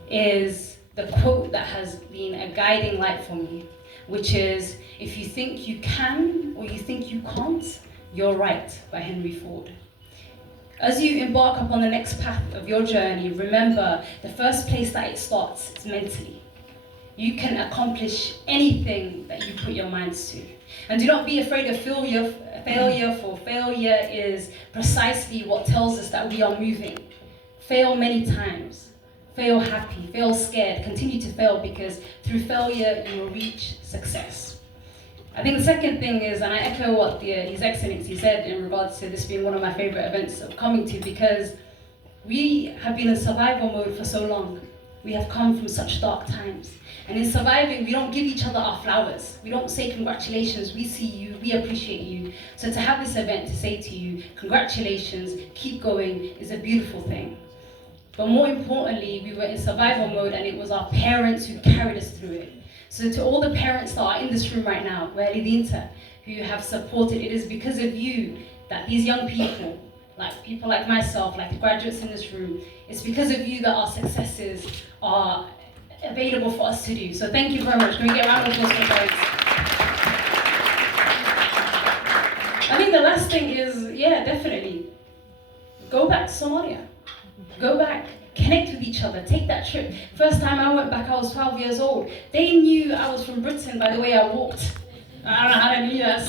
is the quote that has been a guiding light for me, which is, if you think you can or you think you can't, you're right, by Henry Ford. As you embark upon the next path of your journey, remember the first place that it starts is mentally. You can accomplish anything that you put your minds to. And do not be afraid of failure, for failure is precisely what tells us that we are moving. Fail many times. Fail happy, fail scared, continue to fail, because through failure you will reach success. I think the second thing is, and I echo what His Excellency said in regards to this being one of my favorite events of coming to, because we have been in survival mode for so long. We have come from such dark times. And in surviving, we don't give each other our flowers. We don't say congratulations, we see you, we appreciate you. So to have this event to say to you, congratulations, keep going, is a beautiful thing. But more importantly, we were in survival mode and it was our parents who carried us through it. So to all the parents that are in this room right now, who have supported, it is because of you that these young people, like people like myself, like the graduates in this room, it's because of you that our successes are available for us to do. So thank you very much. Can we get a round of applause for parents? I think the last thing is, yeah, definitely, go back to Somalia. Go back, connect with each other, take that trip. First time I went back, I was 12 years old. They knew I was from Britain by the way I walked. I don't know how they knew that.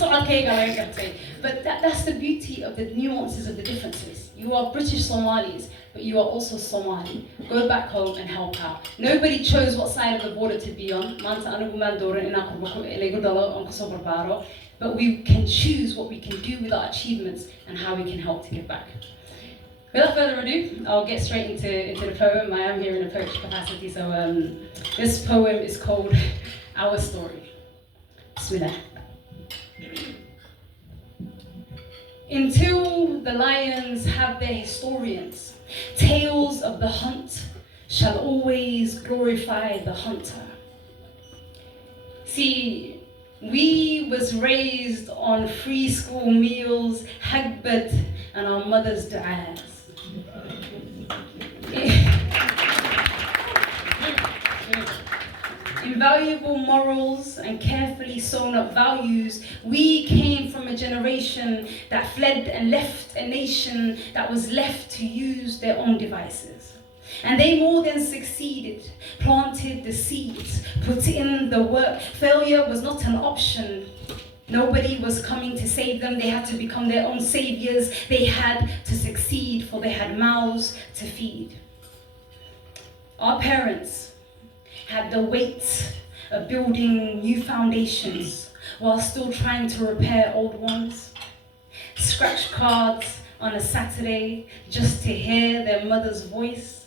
But that's the beauty of the nuances of the differences. You are British Somalis, but you are also Somali. Go back home and help out. Nobody chose what side of the border to be on. But we can choose what we can do with our achievements and how we can help to give back. Without further ado, I'll get straight into the poem. I am here in a poetry capacity, so this poem is called Our Story. Bismillah. Until the lions have their historians, tales of the hunt shall always glorify the hunter. See, we was raised on free school meals, hagbat, and our mother's du'as. Invaluable morals and carefully sewn up values. We came from a generation that fled and left a nation that was left to use their own devices. And they more than succeeded, planted the seeds, put in the work. Failure was not an option. Nobody was coming to save them. They had to become their own saviors. They had to succeed, for they had mouths to feed. Our parents had the weight of building new foundations while still trying to repair old ones. Scratch cards on a Saturday just to hear their mother's voice.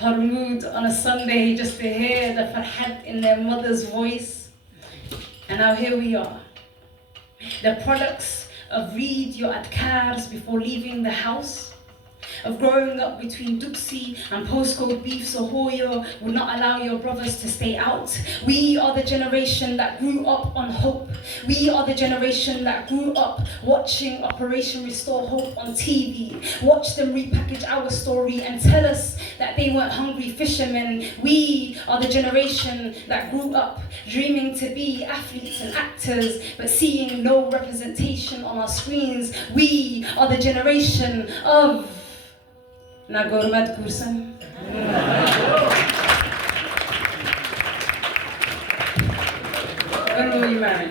Harmoud on a Sunday just to hear the farhat in their mother's voice. And now here we are, The products of read your adkars before leaving the house, of growing up between Duxi and postcode beef so Hoyo would not allow your brothers to stay out. We are the generation that grew up on hope. We are the generation that grew up watching Operation Restore Hope on TV. Watch them repackage our story and tell us that they weren't hungry fishermen. We are the generation that grew up dreaming to be athletes and actors, but seeing no representation on our screens. We are the generation of Nagormad Kursan. When were you married?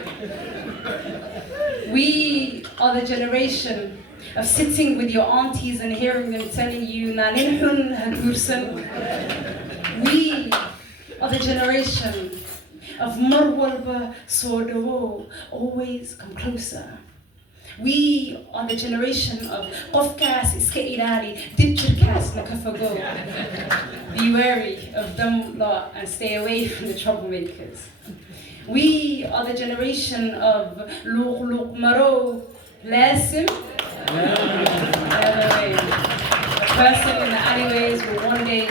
We are the generation of sitting with your aunties and hearing them telling you Naninhun Kursan. We are the generation of Marwalba Sodo, always come closer. We are the generation of Qofkas Iska Ilali, Dipchirkas Nakafago. Be wary of them lot and stay away from the troublemakers. We are the generation of Luq Maro, Lasim. A person in the alleyways will one day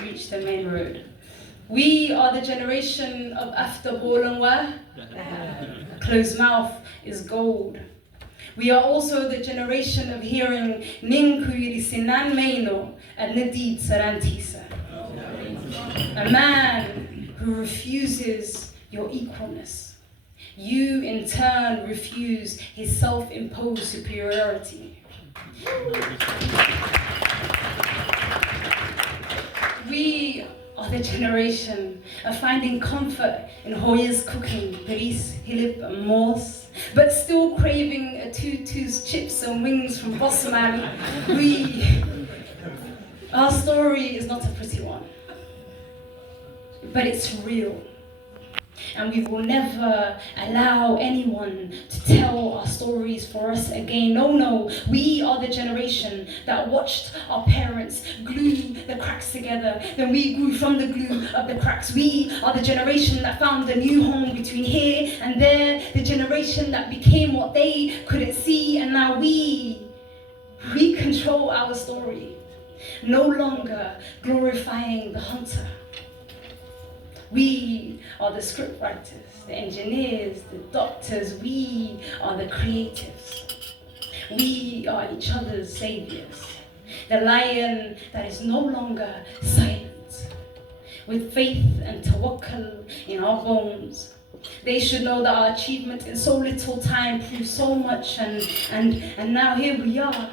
reach the main road. We are the generation of After Bolangwa. Closed mouth is gold. We are also the generation of hearing Ninkuyiri Sinan Meino and Nadid Sarantisa. A man who refuses your equalness. You in turn refuse his self-imposed superiority. We are the generation of finding comfort in Hoya's cooking, Paris, Hilip and Morse, but still craving a tutu's chips and wings from Brit-Somali. Our story is not a pretty one, but it's real. And we will never allow anyone to tell our stories for us again. No, we are the generation that watched our parents glue the cracks together. Then we grew from the glue of the cracks. We are the generation that found a new home between here and there. The generation that became what they couldn't see. And now we control our story. No longer glorifying the hunter. We are the script writers, the engineers, the doctors. We are the creatives. We are each other's saviors. The lion that is no longer silent. With faith and tawakkul in our bones, they should know that our achievement in so little time proves so much, and now here we are.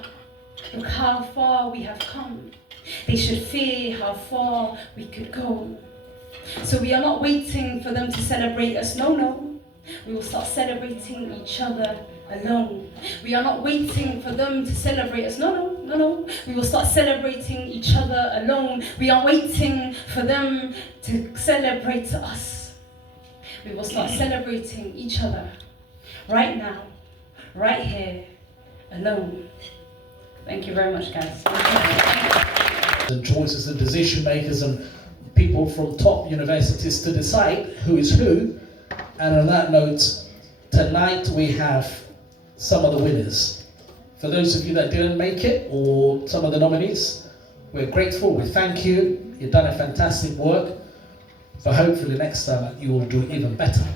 Look how far we have come. They should fear how far we could go. So we are not waiting for them to celebrate us, no. We will start celebrating each other alone. We are not waiting for them to celebrate us, no. We will start celebrating each other alone. We are waiting for them to celebrate us. We will start celebrating each other right now, right here, alone. Thank you very much, guys. And choices and decision makers and people from top universities to decide who is who. And on that note, tonight we have some of the winners. For those of you that didn't make it, or some of the nominees, we're grateful, we thank you. You've done a fantastic work, but hopefully next time you will do even better.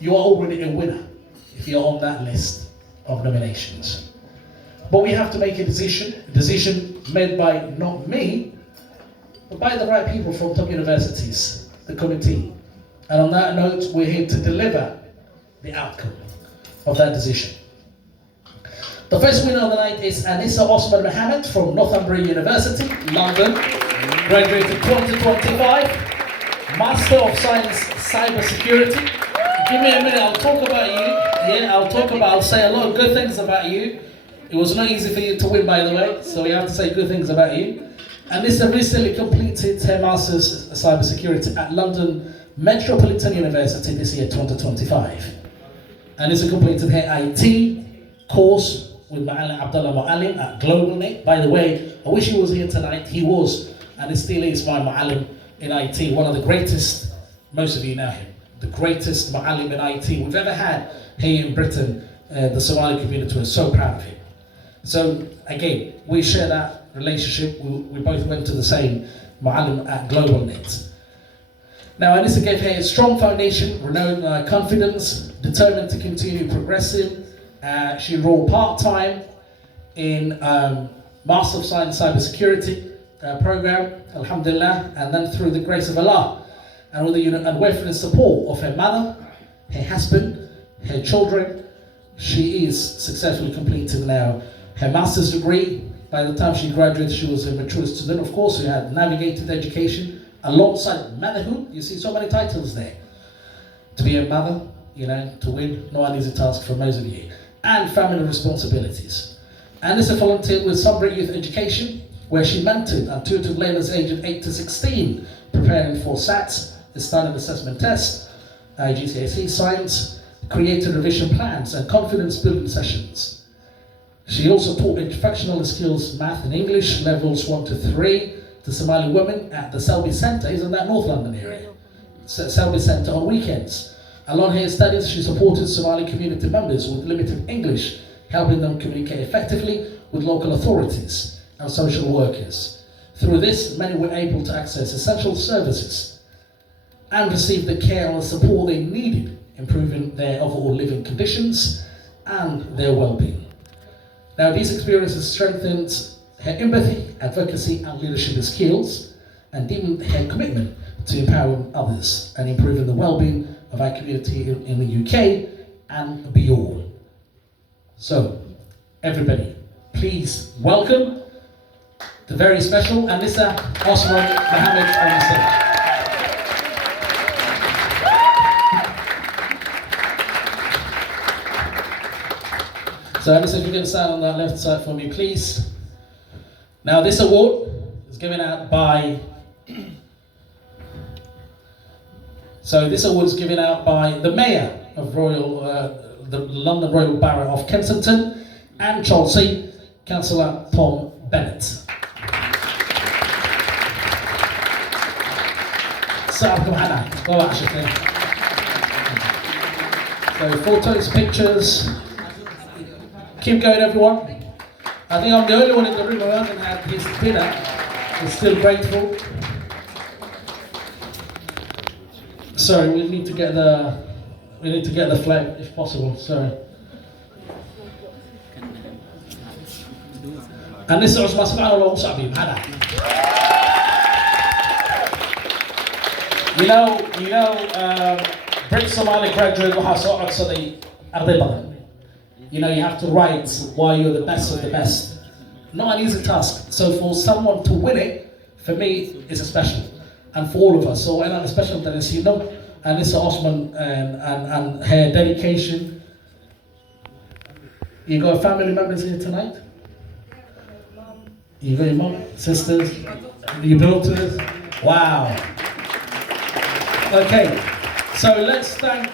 You are already a winner if you're on that list of nominations. But we have to make a decision made by not me, but by the right people from top universities, the committee. And on that note, we're here to deliver the outcome of that decision. The first winner of the night is Anissa Osman Mohammed from Northumbria University, London, graduated 2025, Master of Science Cyber Security. Give me a minute, I'll talk about you. Yeah, I'll say a lot of good things about you. It was not easy for you to win, by the way, so we have to say good things about you. And Anissa recently completed her Master's of Cyber Security at London Metropolitan University this year, 2025. And Anissa completed her IT course with Ma'alim Abdullah Mu'alim at GlobalNet. By the way, I wish he was here tonight. He was, and he still is my Mu'alim in IT, one of the greatest, most of you know him, the greatest Ma'alim in IT we've ever had here in Britain. The Somali community was so proud of him. So again, we share that relationship. We both went to the same Ma'alim at GlobalNet. Now, Anissa gave her a strong foundation, renowned confidence, determined to continue progressing. She enrolled part-time in Master of Science Cybersecurity program, alhamdulillah, and then through the grace of Allah and with the unwavering support of her mother, her husband, her children, she is successfully completing now her master's degree. By the time she graduated, she was a mature student, of course, who had navigated education alongside motherhood. You see so many titles there. To be a mother, to win, not an easy task for most of you. And family responsibilities. And this is volunteered with Sunbrit Youth Education, where she mentored and tutored learners aged 8 to 16, preparing for SATs, the Standard Assessment Test, GCSE Science, created revision plans and confidence building sessions. She also taught instructional skills, math and English, levels 1 to 3, to Somali women at the Selby Centre, isn't that North London area? Selby Centre on weekends. Along her studies, she supported Somali community members with limited English, helping them communicate effectively with local authorities and social workers. Through this, many were able to access essential services and receive the care and the support they needed, improving their overall living conditions and their well-being. Now, these experiences strengthened her empathy, advocacy, and leadership skills, and deepened her commitment to empowering others and improving the well-being of our community in the UK and beyond. So, everybody, please welcome the very special Anissa Osman Mohammed on the stage. So, Anissa, if you can stand on that left side for me, please. Now, this award is given out by the Mayor of the London Royal Borough of Kensington and Chelsea, Councillor Tom Bennett. So photos, pictures. Keep going, everyone. I think I'm the only one in the room who hasn't had his dinner. We're still grateful. Sorry, we need to get the flag if possible. Sorry. And this is Brit-Somali graduate you have to write why you're the best of the best. Not an easy task. So for someone to win it, for me, is a special. And for all of us. So I'm special that is, and Mr. Osman and her dedication. You got family members here tonight? You got your mom, sisters, your daughters? Wow. Okay, so let's thank,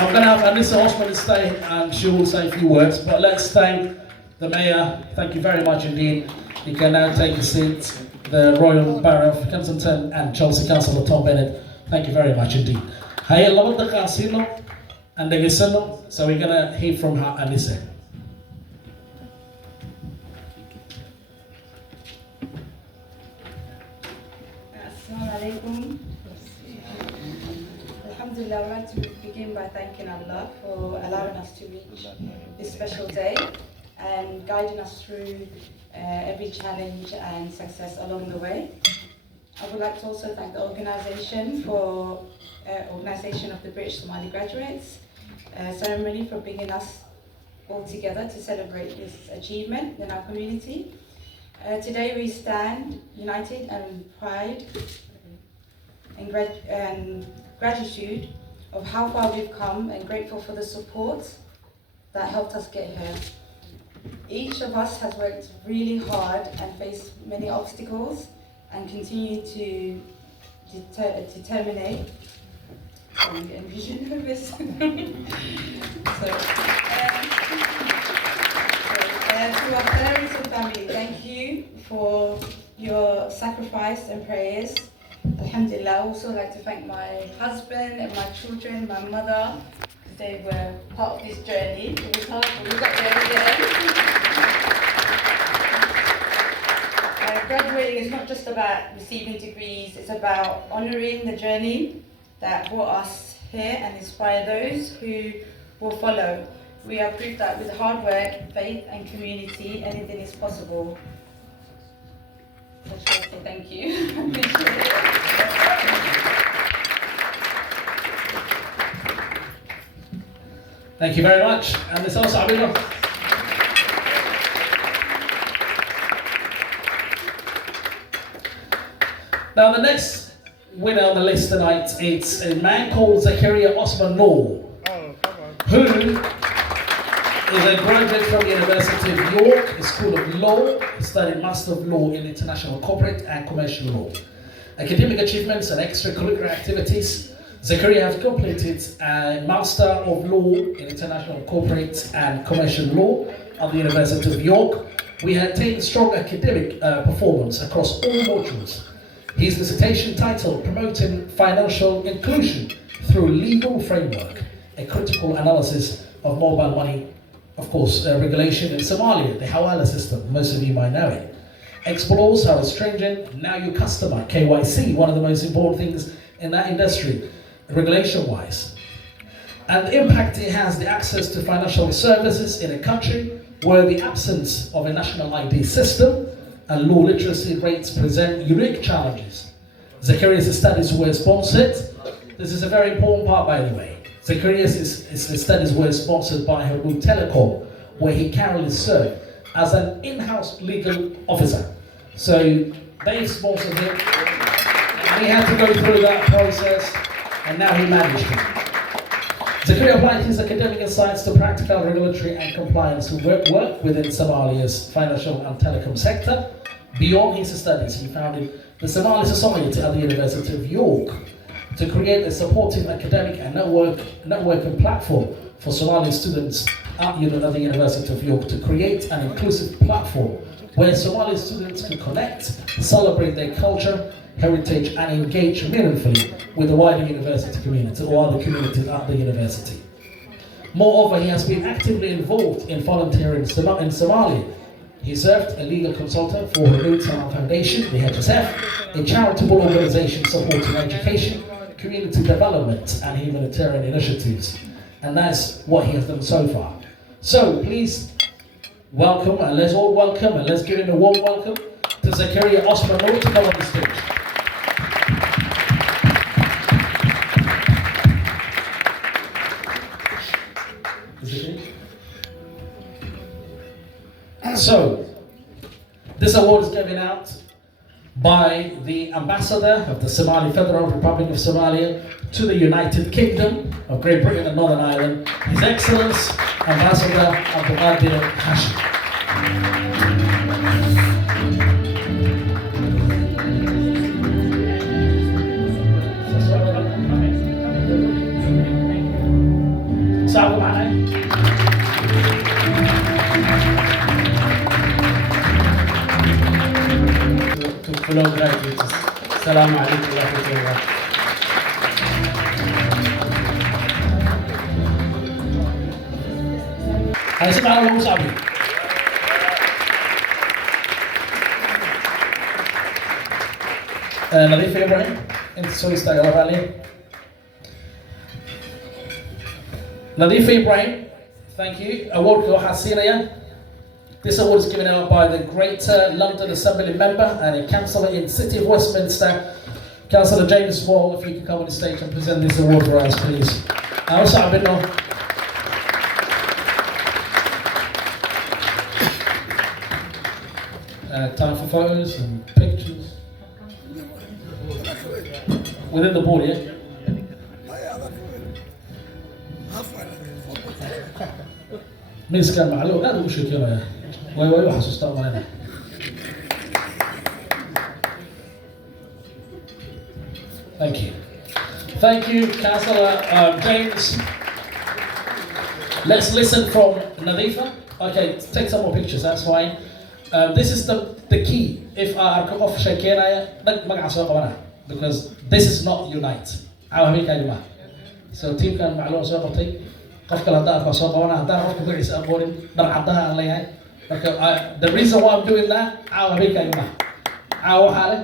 I'm going to have Anissa Osman stay and she will say a few words, but let's thank the Mayor. Thank you very much indeed. You can now take a seat. The Royal Borough of Kensington and Chelsea Councillor Tom Bennett. Thank you very much indeed. Haya labada qaasino and degesano. So we're gonna hear from her Anissa. Assalamu alaikum. Alhamdulillah, I'd like to begin by thanking Allah for allowing us to reach this special day and guiding us through every challenge and success along the way. I would like to also thank the organisation for organisation of the British Somali graduates ceremony for bringing us all together to celebrate this achievement in our community. Today we stand united and pride and gratitude of how far we've come and grateful for the support that helped us get here. Each of us has worked really hard and faced many obstacles and continue to determinate. I'm getting really nervous. To our parents and family, thank you for your sacrifice and prayers. Alhamdulillah, I also like to thank my husband and my children, my mother, because they were part of this journey. It was hard, but we got there in the end. Graduating is not just about receiving degrees, it's about honouring the journey that brought us here and inspire those who will follow. We are proof that with hard work, faith and community, anything is possible. I just want to say thank you. Thank you very much. And it's also Abdullah. Now the next winner on the list tonight, it's a man called Zakaria Osman Noor, who is a graduate from the University of York, a School of Law. He studied Master of Law in International Corporate and Commercial Law. Academic achievements and extracurricular activities. Zakaria has completed a Master of Law in International Corporate and Commercial Law at the University of York. We had attained strong academic performance across all modules. His dissertation titled Promoting Financial Inclusion Through Legal Framework, a critical analysis of mobile money, of course, regulation in Somalia, the Hawala system, most of you might know it. Explores how a stringent, now your customer, KYC, one of the most important things in that industry, regulation-wise. And the impact it has, the access to financial services in a country where the absence of a national ID system and low literacy rates present unique challenges. Zakaria's studies were sponsored. This is a very important part, by the way. Zakaria's studies were sponsored by Harood Telecom, where he currently served as an in-house legal officer. So they sponsored him. He had to go through that process, and now he managed it. Zakaria applied his academic insights to practical regulatory and compliance work within Somalia's financial and telecom sector. Beyond his studies, he founded the Somali Society at the University of York to create a supportive academic and networking platform for Somali students at the University of York, to create an inclusive platform where Somali students can connect, celebrate their culture, heritage, and engage meaningfully with the wider university community or other communities at the university. Moreover, he has been actively involved in volunteering in Somalia. He served a legal consultant for the Brit-Somali Foundation, the HSF, a charitable organization supporting education, community development, and humanitarian initiatives. And that's what he has done so far. So please welcome, and let's all welcome, and let's give him a warm welcome to Zakaria Osman Noor to come on the stage. So, this award is given out by the Ambassador of the Somali Federal Republic of Somalia to the United Kingdom of Great Britain and Northern Ireland, His Excellence Ambassador Abdul Hashim. fellow graduates, Assalamu alaikum wa rahmatullah. هاي سبعة ولا مو صعبين؟ نظيف يا ابراهيم، انت تسوي استغراب عليه. نظيف Ibrahim, thank you. Award ko Hasina. This award is given out by the Greater London Assembly member and a councillor in City of Westminster, Councillor James Wall. If you can come on the stage and present this award for us, please. Also, I've been on. Time for photos and pictures. Within the board, yeah? ميز كان معلوم هذا مش كده وي حسستها معنا. Thank you. Thank you, Councillor James. Let's listen from Nadifa. Okay, take some more pictures, that's fine. This is the key. If I come off Shakira, because This is not unite. Caawa habeenkaaga maaha. So teamkan macluum soo qabtay. Qof kale haddaan arko soo qabana haddaan qofka magaciisa aqoonin dhar caddaha aan leeyahay. Marka the reason why I'm doing that, caawa habeenkaaga maaha. Caawa waxaa leh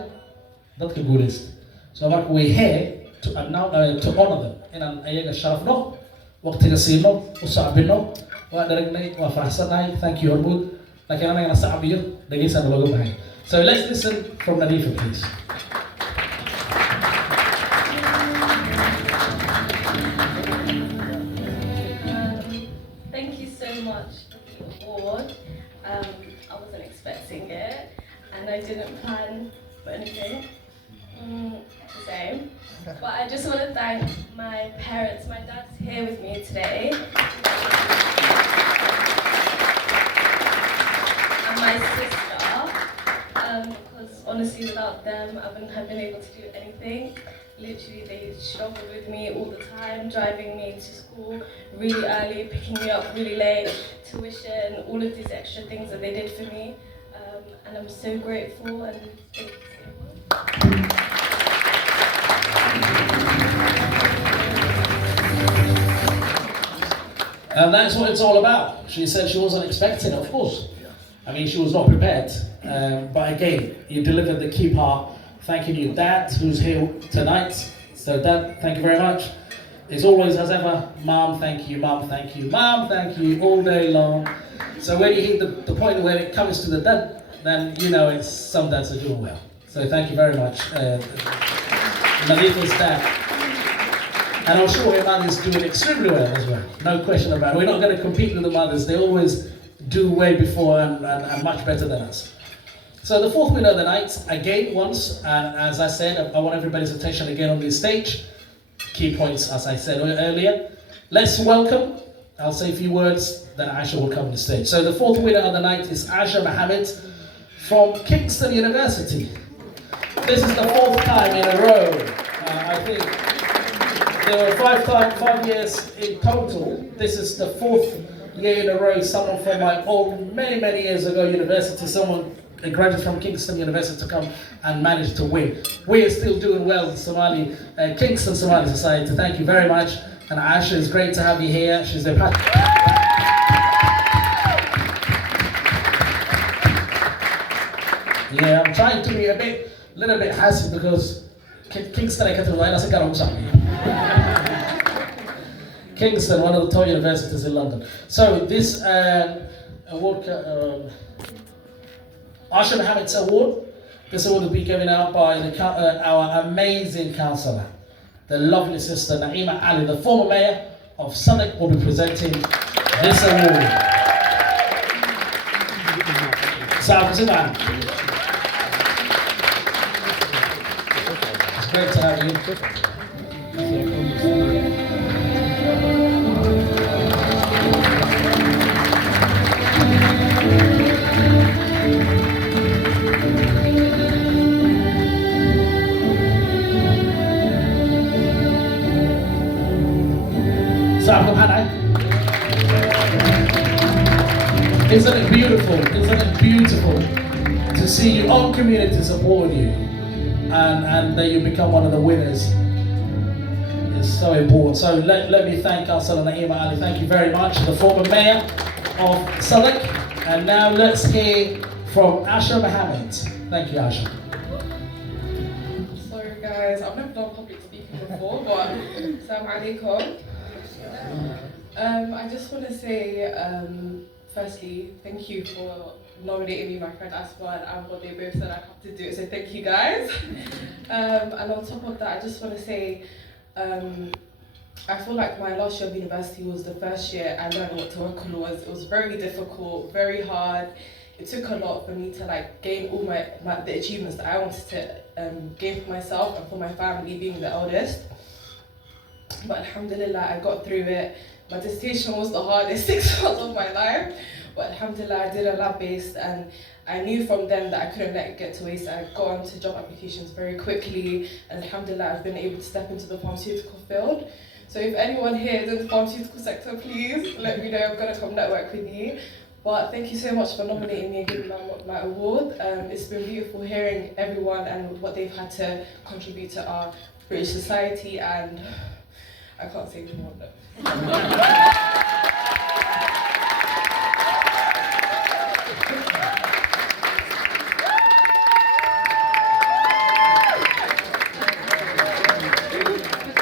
dadka guuleysta. So marka we're here to honor them. Inaan ayaga sharafno, waqtiga siino, u sacbino, waa dharagnay, waa faraxsanahay. Thank you Hormuud. Laakiin anagana sacbiyo dhageysana looga baahay. So let's listen from Nadifa, please. Thank you so much for the award. I wasn't expecting it, and I didn't plan for anything to say. But I just want to thank my parents. My dad's here with me today. And my sister, because honestly without them I wouldn't have been able to do anything. Literally they struggled with me all the time, driving me to school really early, picking me up really late, tuition, all of these extra things that they did for me. And I'm so grateful and thank you so much. And that's what it's all about. She said she wasn't expecting it, of course. I mean, she was not prepared. But again, you delivered the key part. Thanking you, Dad, who's here tonight. So Dad, thank you very much. It's always, as ever, Mom, thank you, Mom, thank you, Mom, thank you, all day long. So when you hit the point where it comes to the dad, then you know it's some dads are doing well. So thank you very much. Nadifa's dad. And I'm sure her mother's doing extremely well as well. No question about it. We're not going to compete with the mothers. They always do way before and much better than us. So the fourth winner of the night, again, once, and as I said, I want everybody's attention again on this stage. Key points, as I said earlier. Let's welcome, I'll say a few words, then Aisha will come on the stage. So the fourth winner of the night is Aisha Mohammed from Kingston University. This is the fourth time in a row, I think. There were 5 years in total. This is the fourth year in a row. Someone from my old, many years ago university, a graduate from Kingston University to come and manage to win. We are still doing well, the Kingston Somali Society. Thank you very much. And Aisha, it's great to have you here. She's the Yeah, I'm trying to be a little bit hassy because Kingston, Kingston, one of the top universities in London. So this award, Aisha Mohammed's award, this award will be given out by our amazing councillor, the lovely sister Naima Ali, the former mayor of Sadek, will be presenting this award. It's great to have you. Isn't it beautiful? Isn't it beautiful to see your own community support you and that you become one of the winners? It's so important. So let me thank Councillor Naima Ali. Thank you very much, the former mayor of Sadek. And now let's hear from Aisha Mohammed. Thank you, Aisha. Sorry guys, I've never done public speaking before, but Assalamu alaikum. I just want to say, firstly, thank you for nominating me, my friend Asma and what they both said I have to do it, so thank you guys. And on top of that, I just want to say, I feel like my last year of university was the first year I learned what tawakkul was. It was very difficult, very hard. It took a lot for me to gain all the achievements that I wanted to gain for myself and for my family, being the eldest. But alhamdulillah, I got through it. My dissertation was the hardest 6 months of my life, but alhamdulillah, I did a lab-based, and I knew from then that I couldn't let it get to waste. I got onto job applications very quickly, and alhamdulillah, I've been able to step into the pharmaceutical field. So if anyone here is in the pharmaceutical sector, please let me know. I'm going to come network with you. But thank you so much for nominating me and giving me my award. It's been beautiful hearing everyone and what they've had to contribute to our British society, and I can't say more of them.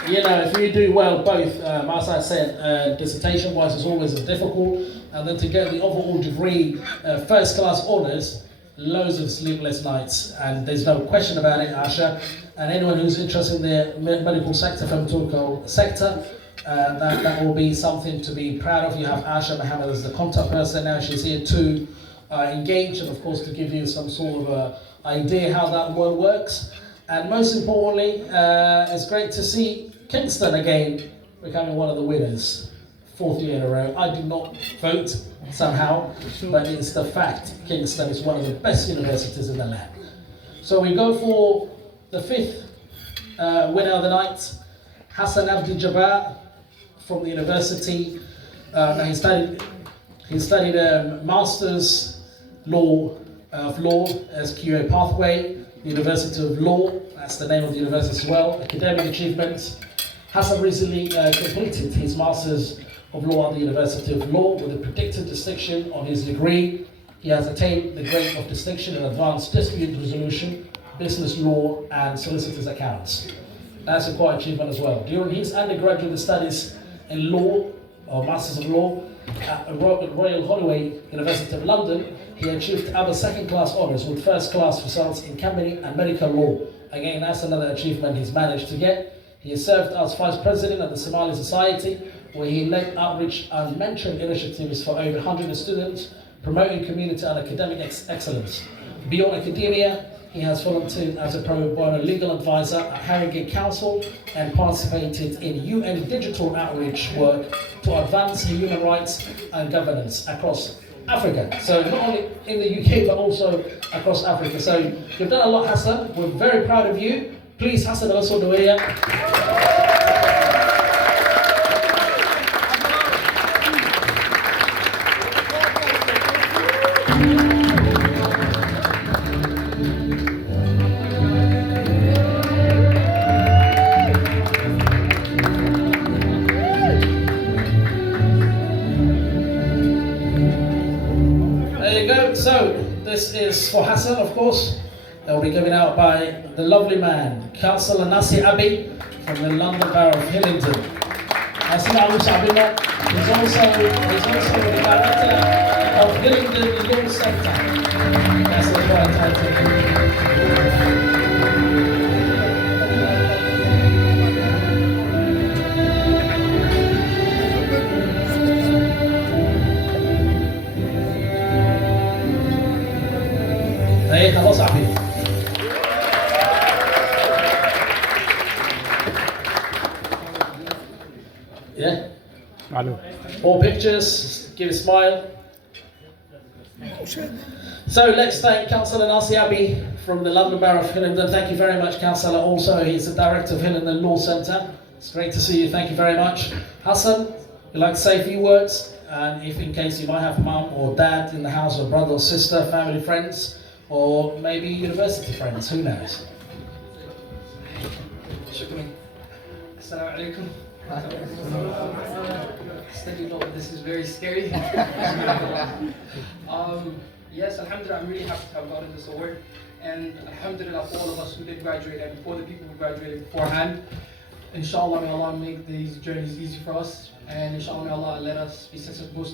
You know, if you do well both, as I said, dissertation-wise is always difficult, and then to get the overall degree, first-class honours, loads of sleepless nights, and there's no question about it, Asha. And anyone who's interested in the medical sector, pharmaceutical sector, that will be something to be proud of. You have Asha Mohammed as the contact person now. She's here to engage and, of course, to give you some sort of idea how that world works. And most importantly, it's great to see Kingston again becoming one of the winners, 4th year in a row. I do not vote somehow, but it's the fact. Kingston is one of the best universities in the land. So we go for the 5th winner of the night, Hassan Abdi Jabbar from the university. He studied Master's Law of Law as QA pathway, University of Law. That's the name of the university as well. Academic achievements. Hassan recently completed his Master's of Law at the University of Law with a predicted distinction on his degree. He has attained the grade of distinction in Advanced Dispute Resolution, Business Law, and Solicitor's Accounts. That's a quite achievement as well. During his undergraduate studies in Law, or Masters of Law, at Royal Holloway University of London, he achieved other second-class honours with first-class results in company and medical law. Again, that's another achievement he's managed to get. He has served as Vice President of the Somali Society, where he led outreach and mentoring initiatives for over 100 students, promoting community and academic excellence. Beyond academia, he has volunteered as a pro bono legal advisor at Harrogate Council and participated in UN digital outreach work to advance human rights and governance across Africa. So not only in the UK, but also across Africa. So you've done a lot, Hassan. We're very proud of you. Please, Hassan, also do it. So, this is for Hassan, of course. That will be given out by the lovely man, Councillor Nasir Abi from the London Borough of Hillingdon. Nasir Abi Sabina is also the director of Hillingdon Law Centre. That's the right title. Hey, خلاص عبيد. Yeah. All pictures, give a smile. So let's thank Councillor Nasir Abi from the London Borough of Hillingdon. Thank you very much, Councillor. Also, he's the director of Hillingdon Law Centre. It's great to see you. Thank you very much. Hassan, you'd like to say a few words? And if in case you might have mum or dad in the house, or brother or sister, family, friends, or maybe university friends, who knows? Shukran. Assalamu alaikum. Study law, this is very scary. Yes, alhamdulillah, I'm really happy to have gotten this award. And alhamdulillah for all of us who did graduate and for the people who graduated beforehand. Inshallah, may Allah make these journeys easy for us. And inshallah, may Allah let us be successful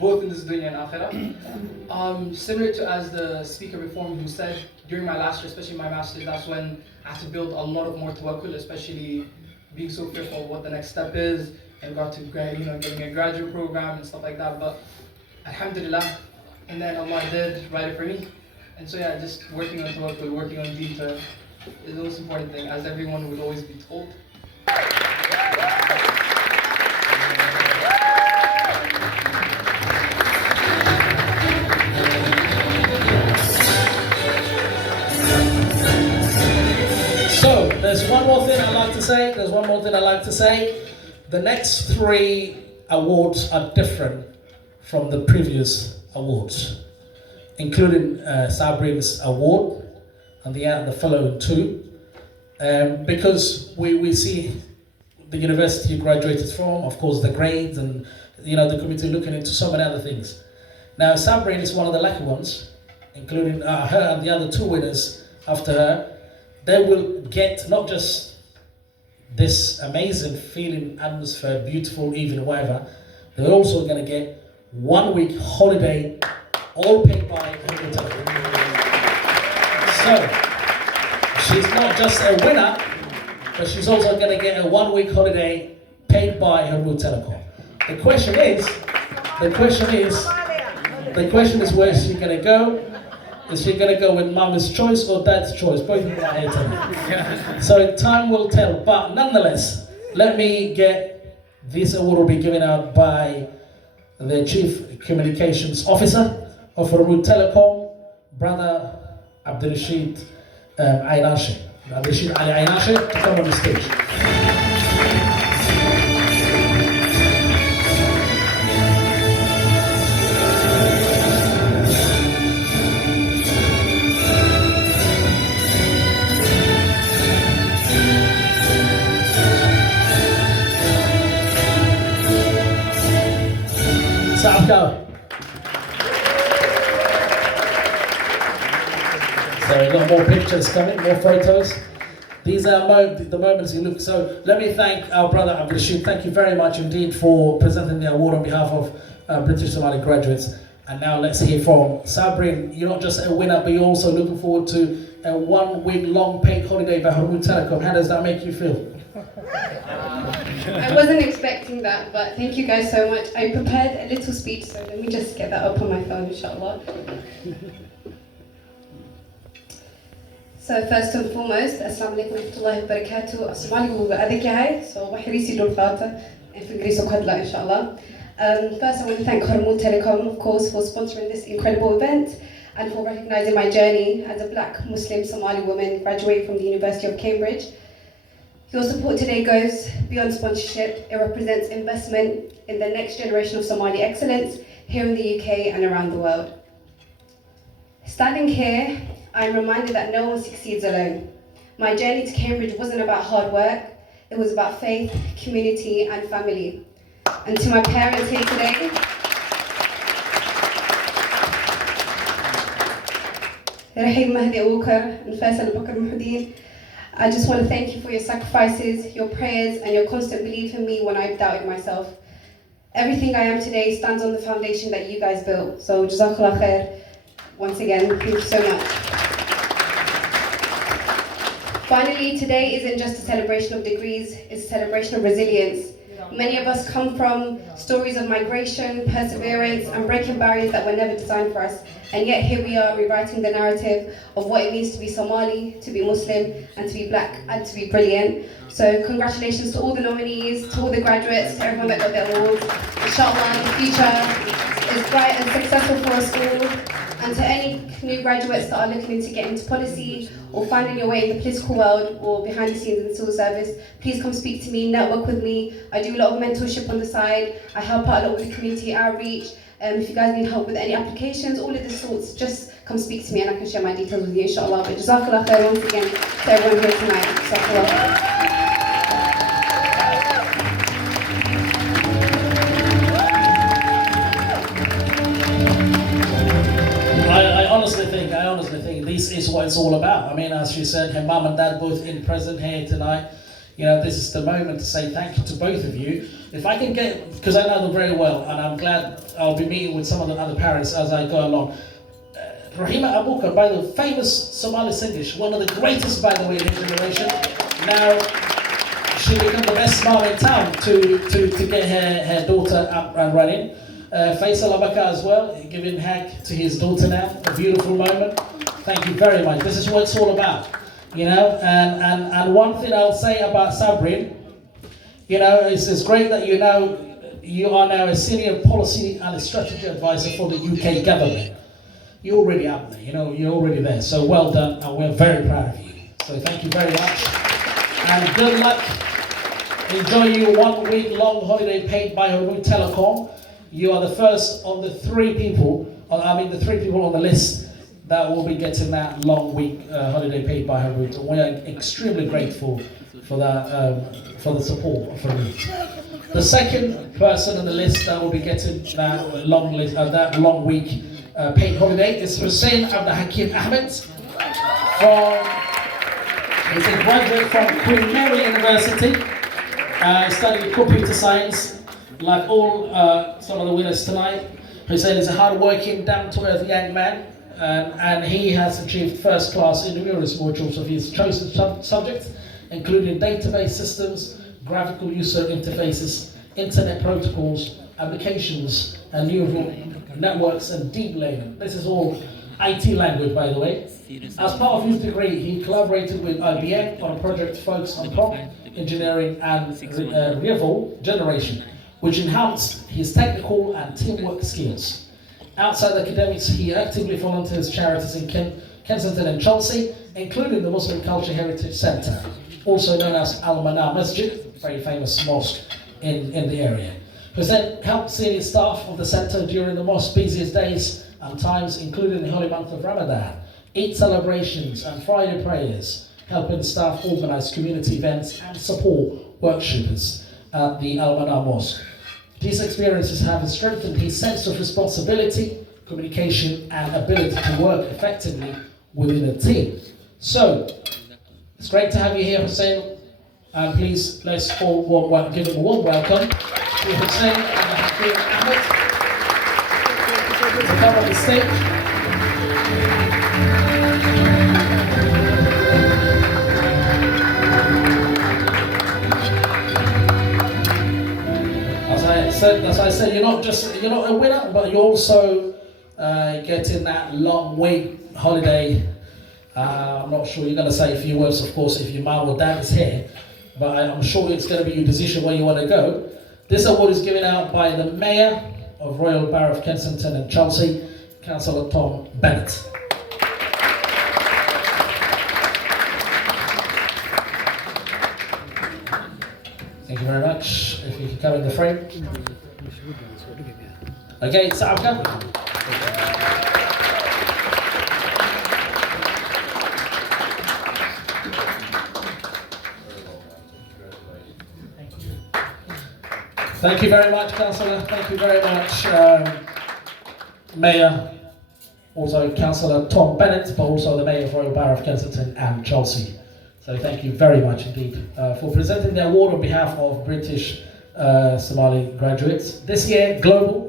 both in this dunya and akhirah. Similar to as the speaker before me who said, during my last year, especially my master's, that's when I had to build a lot of more tawakkul, especially being so fearful of what the next step is, and got to getting a graduate program and stuff like that. But alhamdulillah, and then Allah did write it for me. And so yeah, just working on tawakkul, working on deen is the most important thing, as everyone would always be told. So, there's one more thing I'd like to say. The next 3 awards are different from the previous awards, including Sabrine's award and the following 2. because we see the university you graduated from, of course, the grades and the committee looking into so many other things. Now, Sabrin is one of the lucky ones, including her and the other two winners after her. They will get not just this amazing feeling, atmosphere, beautiful evening, whatever. They're also going to get 1 week holiday, all paid by her hotel. So, she's not just a winner, but she's also going to get a 1 week holiday paid by her Telecom. The question is where is she going to go? Is she going to go with Mama's choice or Dad's choice? Both of them are here tonight. So time will tell. But nonetheless, let me get this award will be given out by the Chief Communications Officer of Harmoud Telecom, Brother Abdurrashid Aynashe. Abdurrashid Ali Aynashe to come on the stage. Go. So we've got more pictures coming, more photos. These are the moments you look. So let me thank our brother Abdurrashid. Thank you very much indeed for presenting the award on behalf of British Somali graduates. And now let's hear from Sabrin. You're not just a winner, but you're also looking forward to a 1 week long paid holiday by Harmoud Telecom. How does that make you feel? I wasn't expecting that, but thank you guys so much. I prepared a little speech, so let me just get that up on my phone, inshallah. So first and foremost, Assalamu alaikum wa rahmatullahi wa barakatuh. Somali will be so wahrisi dul khata and fingriso khadla inshallah. First I want to thank Harmoud Telecom, of course, for sponsoring this incredible event and for recognizing my journey as a black Muslim Somali woman graduating from the University of Cambridge. Your support today goes beyond sponsorship. It represents investment in the next generation of Somali excellence here in the UK and around the world. Standing here, I'm reminded that no one succeeds alone. My journey to Cambridge wasn't about hard work, it was about faith, community, and family. And to my parents here today, Rahim Mahdi Awukar and Faisal Bakr Muhdin, I just want to thank you for your sacrifices, your prayers, and your constant belief in me when I doubted myself. Everything I am today stands on the foundation that you guys built. So Jazakallah khair. Once again, thank you so much. Finally, today isn't just a celebration of degrees, it's a celebration of resilience. Many of us come from stories of migration, perseverance, and breaking barriers that were never designed for us. And yet here we are rewriting the narrative of what it means to be Somali, to be Muslim, and to be black, and to be brilliant. So congratulations to all the nominees, to all the graduates, to everyone that got their awards. Inshallah, the future is bright and successful for us all. And to any new graduates that are looking into getting into policy or finding your way in the political world or behind the scenes in the civil service, please come speak to me, network with me. I do a lot of mentorship on the side. I help out a lot with the community outreach. If you guys need help with any applications, all of this sorts, just come speak to me and I can share my details with you, inshallah. But Jazakallah khair once again to everyone here tonight. Jazakallah. I honestly think this is what it's all about. I mean, as she said, her mum and dad both in present here tonight. You know, this is the moment to say thank you to both of you. If I can get, because I know them very well, and I'm glad I'll be meeting with some of the other parents as I go along. Rahima Abukar, by the famous Somali Singlish, one of the greatest, by the way, in his generation. Now, she became the best mom in town to get her daughter up and running. Faisal Abakar as well, giving hag to his daughter now, a beautiful moment. Thank you very much. This is what it's all about, you know. And one thing I'll say about Sabrin, you know, it's great that you are now a senior policy and a strategy advisor for the UK government. You're already up there, you know, you're already there. So well done, and we're very proud of you. So thank you very much, and good luck. Enjoy your 1 week long holiday paid by Harmoud Telecom. You are the first of the three people on the list that will be getting that long week holiday paid by Harut. And we are extremely grateful for that, for the support from you. The second person on the list that will be getting that long list, that long week paid holiday is Hussein Abdul Hakim Ahmed. He's a graduate from Queen Mary University, studying computer science. Like all some of the winners tonight, Hussein is a hard-working, down-to-earth young man, and he has achieved first class in numerous modules of his chosen subjects, including database systems, graphical user interfaces, internet protocols, applications, and neural networks, and deep learning. This is all IT language, by the way. As part of his degree, he collaborated with IBM on a project focused on prompt engineering and rival generation, which enhanced his technical and teamwork skills. Outside academics, he actively volunteers charities in Kensington and Chelsea, including the Muslim Culture Heritage Centre, also known as Al-Manar Masjid, very famous mosque in the area. Hussein helped senior staff of the centre during the mosque's busiest days and times, including the holy month of Ramadan, Eid celebrations and Friday prayers, helping staff organise community events and support worshippers at the Al-Manar Mosque. These experiences have strengthened his sense of responsibility, communication, and ability to work effectively within a team. So, it's great to have you here, Hussein, and please let's all give him a warm welcome to Hussein and Ahmed to come on the stage. That's why I said you're not a winner, but you're also getting that long week holiday. I'm not sure you're going to say a few words, of course, if your mum or dad is here, but I'm sure it's going to be your decision where you want to go. This award is given out by the Mayor of Royal Borough of Kensington and Chelsea, Councillor Tom Bennett. Thank you very much. If you can come in the frame. Okay, Saabka. Thank you very much, Councillor. Thank you very much, Mayor, also Councillor Tom Bennett, but also the Mayor of Royal Borough of Kensington and Chelsea. So thank you very much indeed for presenting the award on behalf of British Somali graduates. This year, global.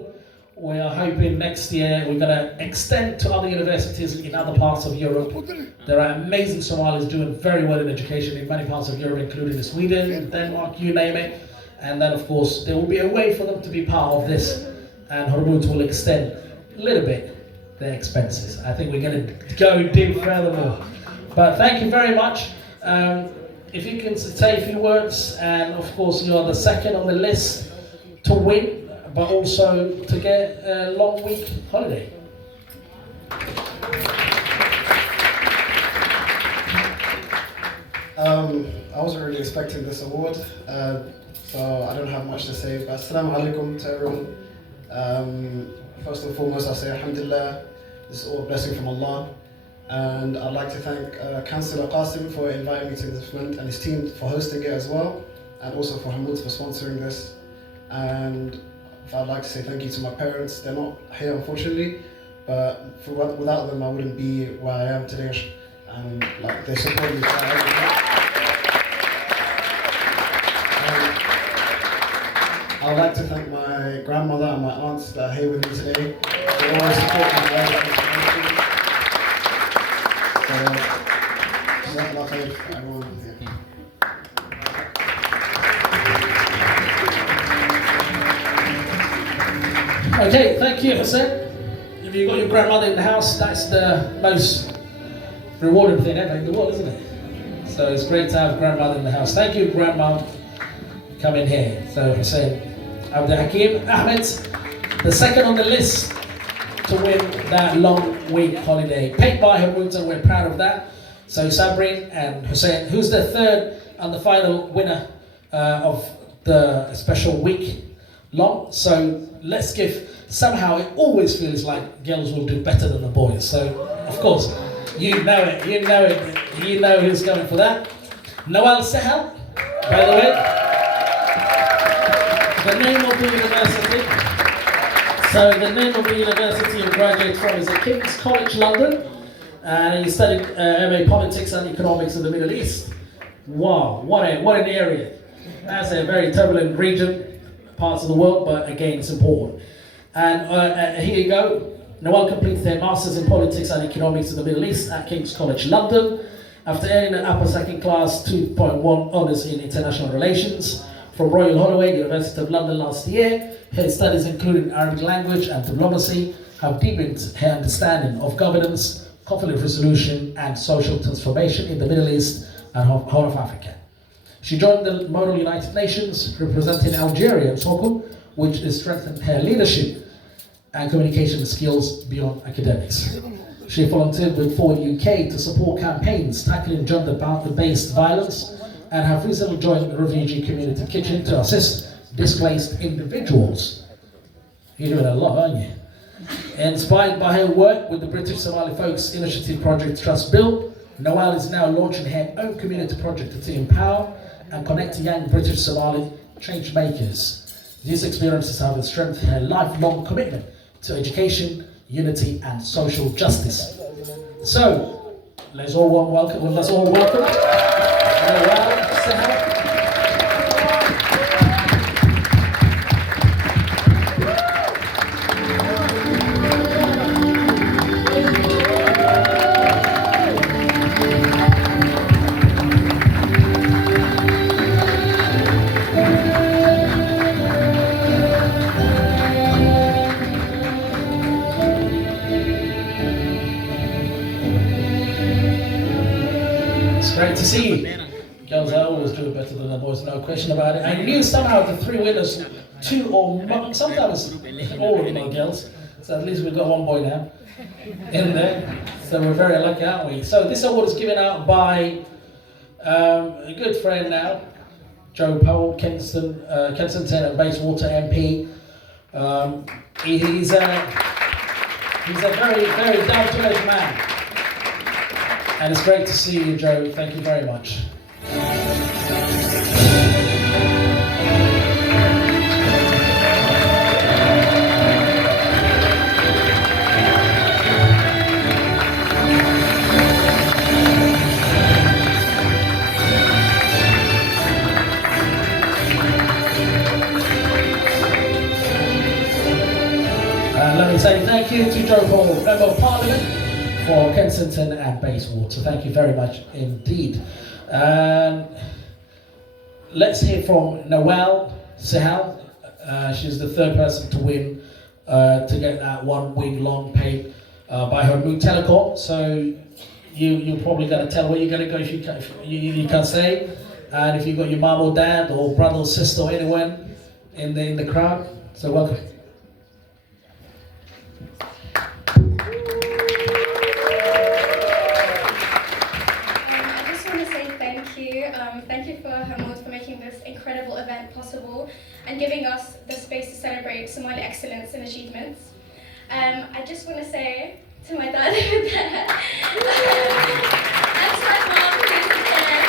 We are hoping next year we're going to extend to other universities in other parts of Europe. There are amazing Somalis doing very well in education in many parts of Europe, including Sweden, Denmark, you name it. And then, of course, there will be a way for them to be part of this, and Hormuz will extend a little bit their expenses. I think we're going to go deep furthermore. But thank you very much. If you can say a few words, and of course you're the second on the list to win, but also to get a long week holiday. I wasn't really expecting this award, so I don't have much to say, but assalamu alaikum to everyone. First and foremost, I say alhamdulillah, this is all a blessing from Allah. And I'd like to thank Councillor Qasim for inviting me to this event, and his team for hosting it as well, and also for Hamoud for sponsoring this. And I'd like to say thank you to my parents. They're not here unfortunately, but without them I wouldn't be where I am today, and like they support me throughout everything. I'd like to thank my grandmother and my aunts that are here with me today. They always support me throughout everything. Okay, thank you, Hussein. If you've got your grandmother in the house, that's the most rewarding thing ever in the world, isn't it? So it's great to have grandmother in the house. Thank you, Grandma, for coming here. So Hussein Abdul Hakim Ahmed, the second on the list to win that long week holiday. Paid by Hamoud, and we're proud of that. So Sabrin and Hussein, who's the third and the final winner of the special week long. So let's give somehow it always feels like girls will do better than the boys. So, of course, you know it, you know who's going for that. Noel Sehel, by the way. The name of the university. So the name of the university you graduated from is at King's College London. And you studied MA Politics and Economics in the Middle East. Wow, what an area. That's a very turbulent region, parts of the world, but again, it's important. And here you go. Noel completed their Masters in Politics and Economics in the Middle East at King's College London. After earning an upper second class 2.1 honours in International Relations from Royal Holloway, University of London last year, her studies including Arabic language and diplomacy have deepened her understanding of governance, conflict resolution and social transformation in the Middle East and Horn of Africa. She joined the Model United Nations representing Algeria in Stockholm, which has strengthened her leadership and communication skills beyond academics. She volunteered with Forward UK to support campaigns tackling gender-based violence and have recently joined the Refugee Community Kitchen to assist displaced individuals. You're doing a lot, aren't you? Inspired by her work with the British Somali Folks Initiative Project Trust Bill, Noel is now launching her own community project to empower and connect young British Somali change makers. These experiences have strengthened her lifelong commitment to education, unity and social justice. So, let's all welcome Noel Sehel. Great to see you. Girls are always doing better than the boys, no question about it. I knew somehow the three winners, two or more, sometimes all of them are girls. So at least we've got one boy now in there. So we're very lucky, aren't we? So this award is given out by a good friend now, Joe Powell, Kensington and Bayswater MP. He's a very, very down-to-earth man. And it's great to see you, Joe. Thank you very much. Let me say thank you to Joe Hall, Member of Parliament for Kensington and Bayswater. Thank you very much indeed. Let's hear from Noel Sehel. She's the third person to win, to get that 1 week long paid by her new telecom. So you're probably going to tell where you're going to go if you can't say. And if you've got your mom or dad or brother or sister or anyone in the crowd. So welcome. Thank you for Hamoud for making this incredible event possible and giving us the space to celebrate Somali excellence and achievements. I just want to say to my dad over there and to my mom who's there,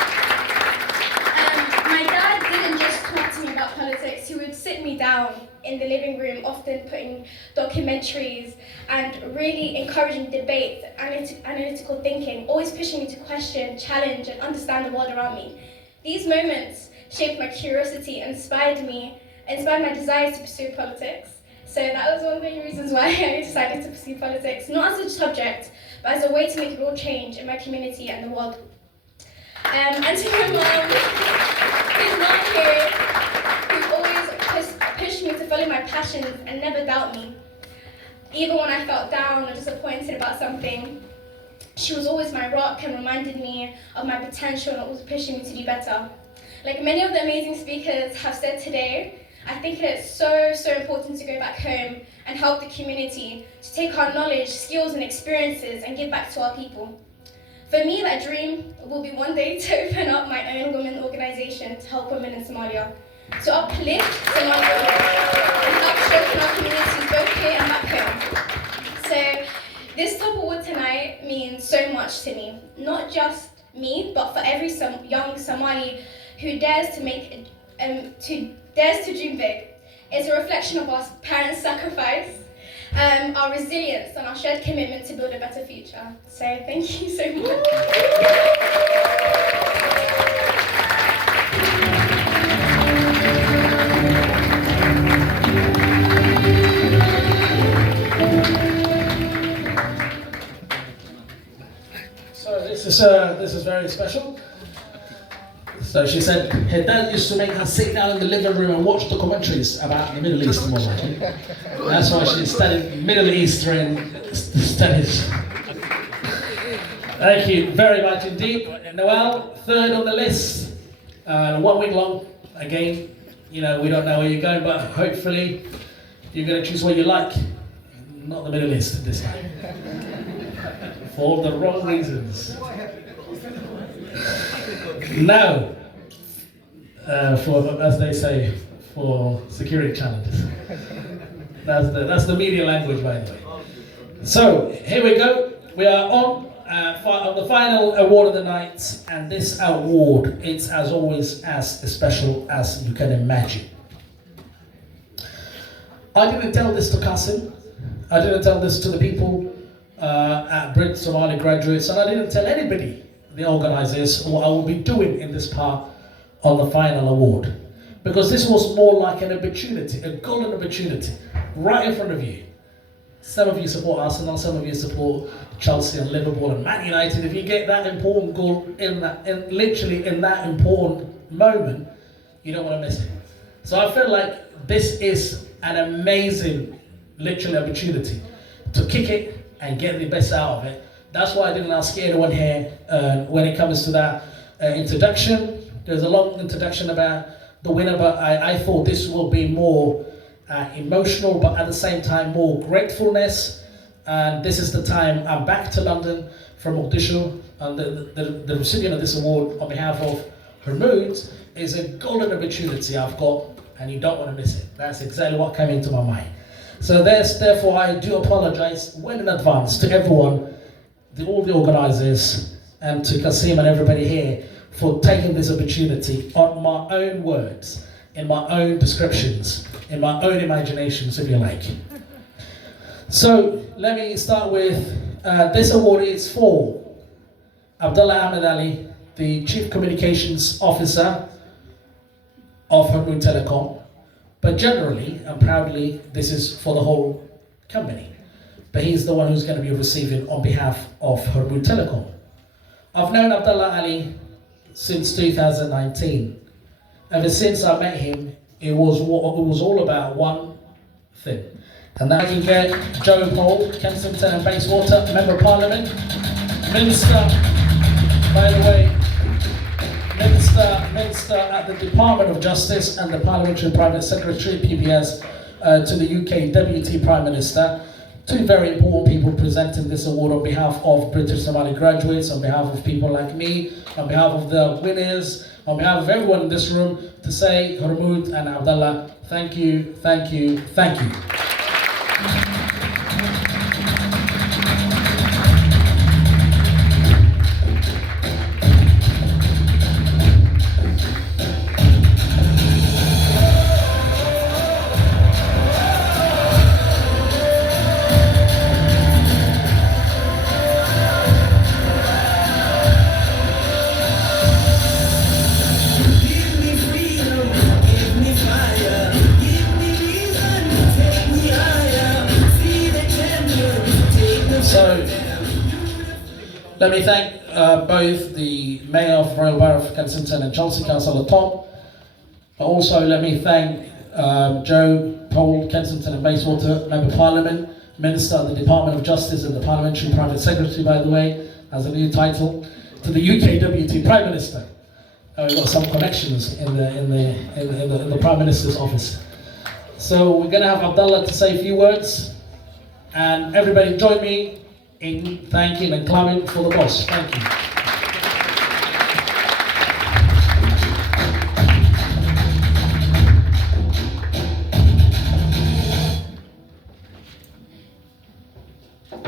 my dad didn't just talk to me about politics, he would sit me down in the living room, often putting documentaries and really encouraging debate, analytical thinking, always pushing me to question, challenge and understand the world around me. These moments shaped my curiosity and inspired my desire to pursue politics. So that was one of the main reasons why I decided to pursue politics, not as a subject, but as a way to make real change in my community and the world. And to my mom, who's not here, who always pushed me to follow my passions and never doubt me. Even when I felt down or disappointed about something, she was always my rock and reminded me of my potential and always pushing me to do better. Like many of the amazing speakers have said today, I think it's so important to go back home and help the community, to take our knowledge, skills and experiences and give back to our people. For me, that dream will be one day to open up my own women organisation to help women in Somalia, to uplift Somalia and help strengthen our communities both here and back home. So this top award tonight means so much to me. Not just me, but for every young Somali who dares to dream big. It's a reflection of our parents' sacrifice, our resilience, and our shared commitment to build a better future. So thank you so much. So this is very special. So she said her dad used to make her sit down in the living room and watch documentaries about the Middle East more. That's why she studied Middle Eastern studies. Thank you very much indeed. Noel, third on the list. 1 week long. Again, we don't know where you're going, but hopefully you're going to choose what you like. Not the Middle East this time. For the wrong reasons. No. For, as they say, for security challenges. That's the media language, by the way. So here we go. We are on the final award of the night, and this award, it's as always as special as you can imagine. I didn't tell this to Qasim. I didn't tell this to the people at Brit-Somali graduates, and I didn't tell anybody, the organizers, what I will be doing in this part on the final award. Because this was more like an opportunity, a golden opportunity, right in front of you. Some of you support Arsenal, some of you support Chelsea and Liverpool and Man United. If you get that important goal literally in that important moment, you don't want to miss it. So I feel like this is an amazing, literally, opportunity to kick it and get the best out of it. That's why I didn't ask anyone here when it comes to that introduction. There's a long introduction about the winner, but I thought this will be more emotional, but at the same time more gratefulness. And this is the time I'm back to London from Mogadishu, and the recipient of this award on behalf of Hormuz is a golden opportunity I've got, and you don't want to miss it. That's exactly what came into my mind. So therefore I do apologize well in advance to everyone, all the organizers, and to Qasim and everybody here for taking this opportunity on my own words, in my own descriptions, in my own imaginations, if you like. So let me start with, this award is for Abdullah Ahmed Ali, the Chief Communications Officer of Hormuz Telecom. But generally and proudly, this is for the whole company. But he's the one who's going to be receiving on behalf of Hormuz Telecom. I've known Abdullah Ali since 2019. Ever since I met him, it was all about one thing. And that you get Joe Paul, Kensington and Bayswater, Member of Parliament, Minister, by the way, Minister at the Department of Justice and the Parliamentary Private Secretary, PPS, to the UK Deputy Prime Minister. Two very important people presenting this award on behalf of British Somali graduates, on behalf of people like me, on behalf of the winners, on behalf of everyone in this room, to say Hormuz and Abdullah, thank you, thank you, thank you. Let me thank both the Mayor of Royal Borough of Kensington and Chelsea, Councillor Tom. But also let me thank Joe Paul, Kensington and Bayswater, Member of Parliament, Minister of the Department of Justice and the Parliamentary Private Secretary, by the way, as a new title, to the UK Deputy Prime Minister. We've got some connections in the Prime Minister's office. So we're going to have Abdullah to say a few words, and everybody join me in thanking and clapping for the boss. Thank you. السلام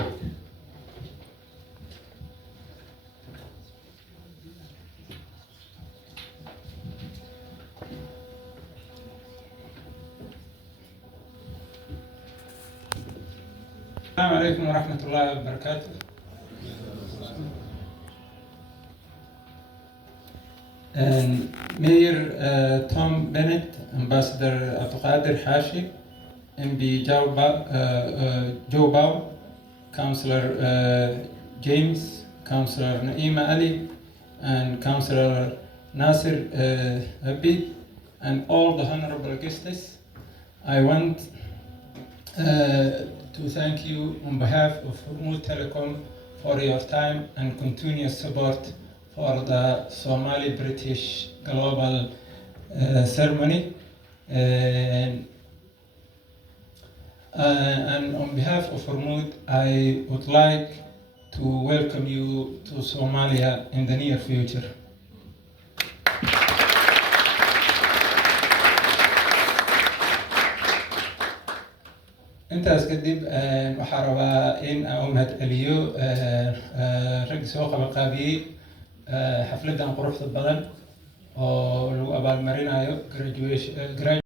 عليكم ورحمة الله وبركاته. Mayor Tom Bennett, Ambassador Abdulkader Hashi, MB Joe Bao, Councillor James, Councillor Naima Ali, and Councillor Nasir Habib, and all the honorable guests. I want to thank you on behalf of Hormuz Telecom for your time and continuous support for the Somali-British Global Ceremony. And on behalf of Hormuz, I would like to welcome you to Somalia in the near future. intaas kadib waxaan rabaa in aan u mahadceliyo rag soo qabanqaabiyey xafladan quruxda badan oo lagu abaalmarinayo graduation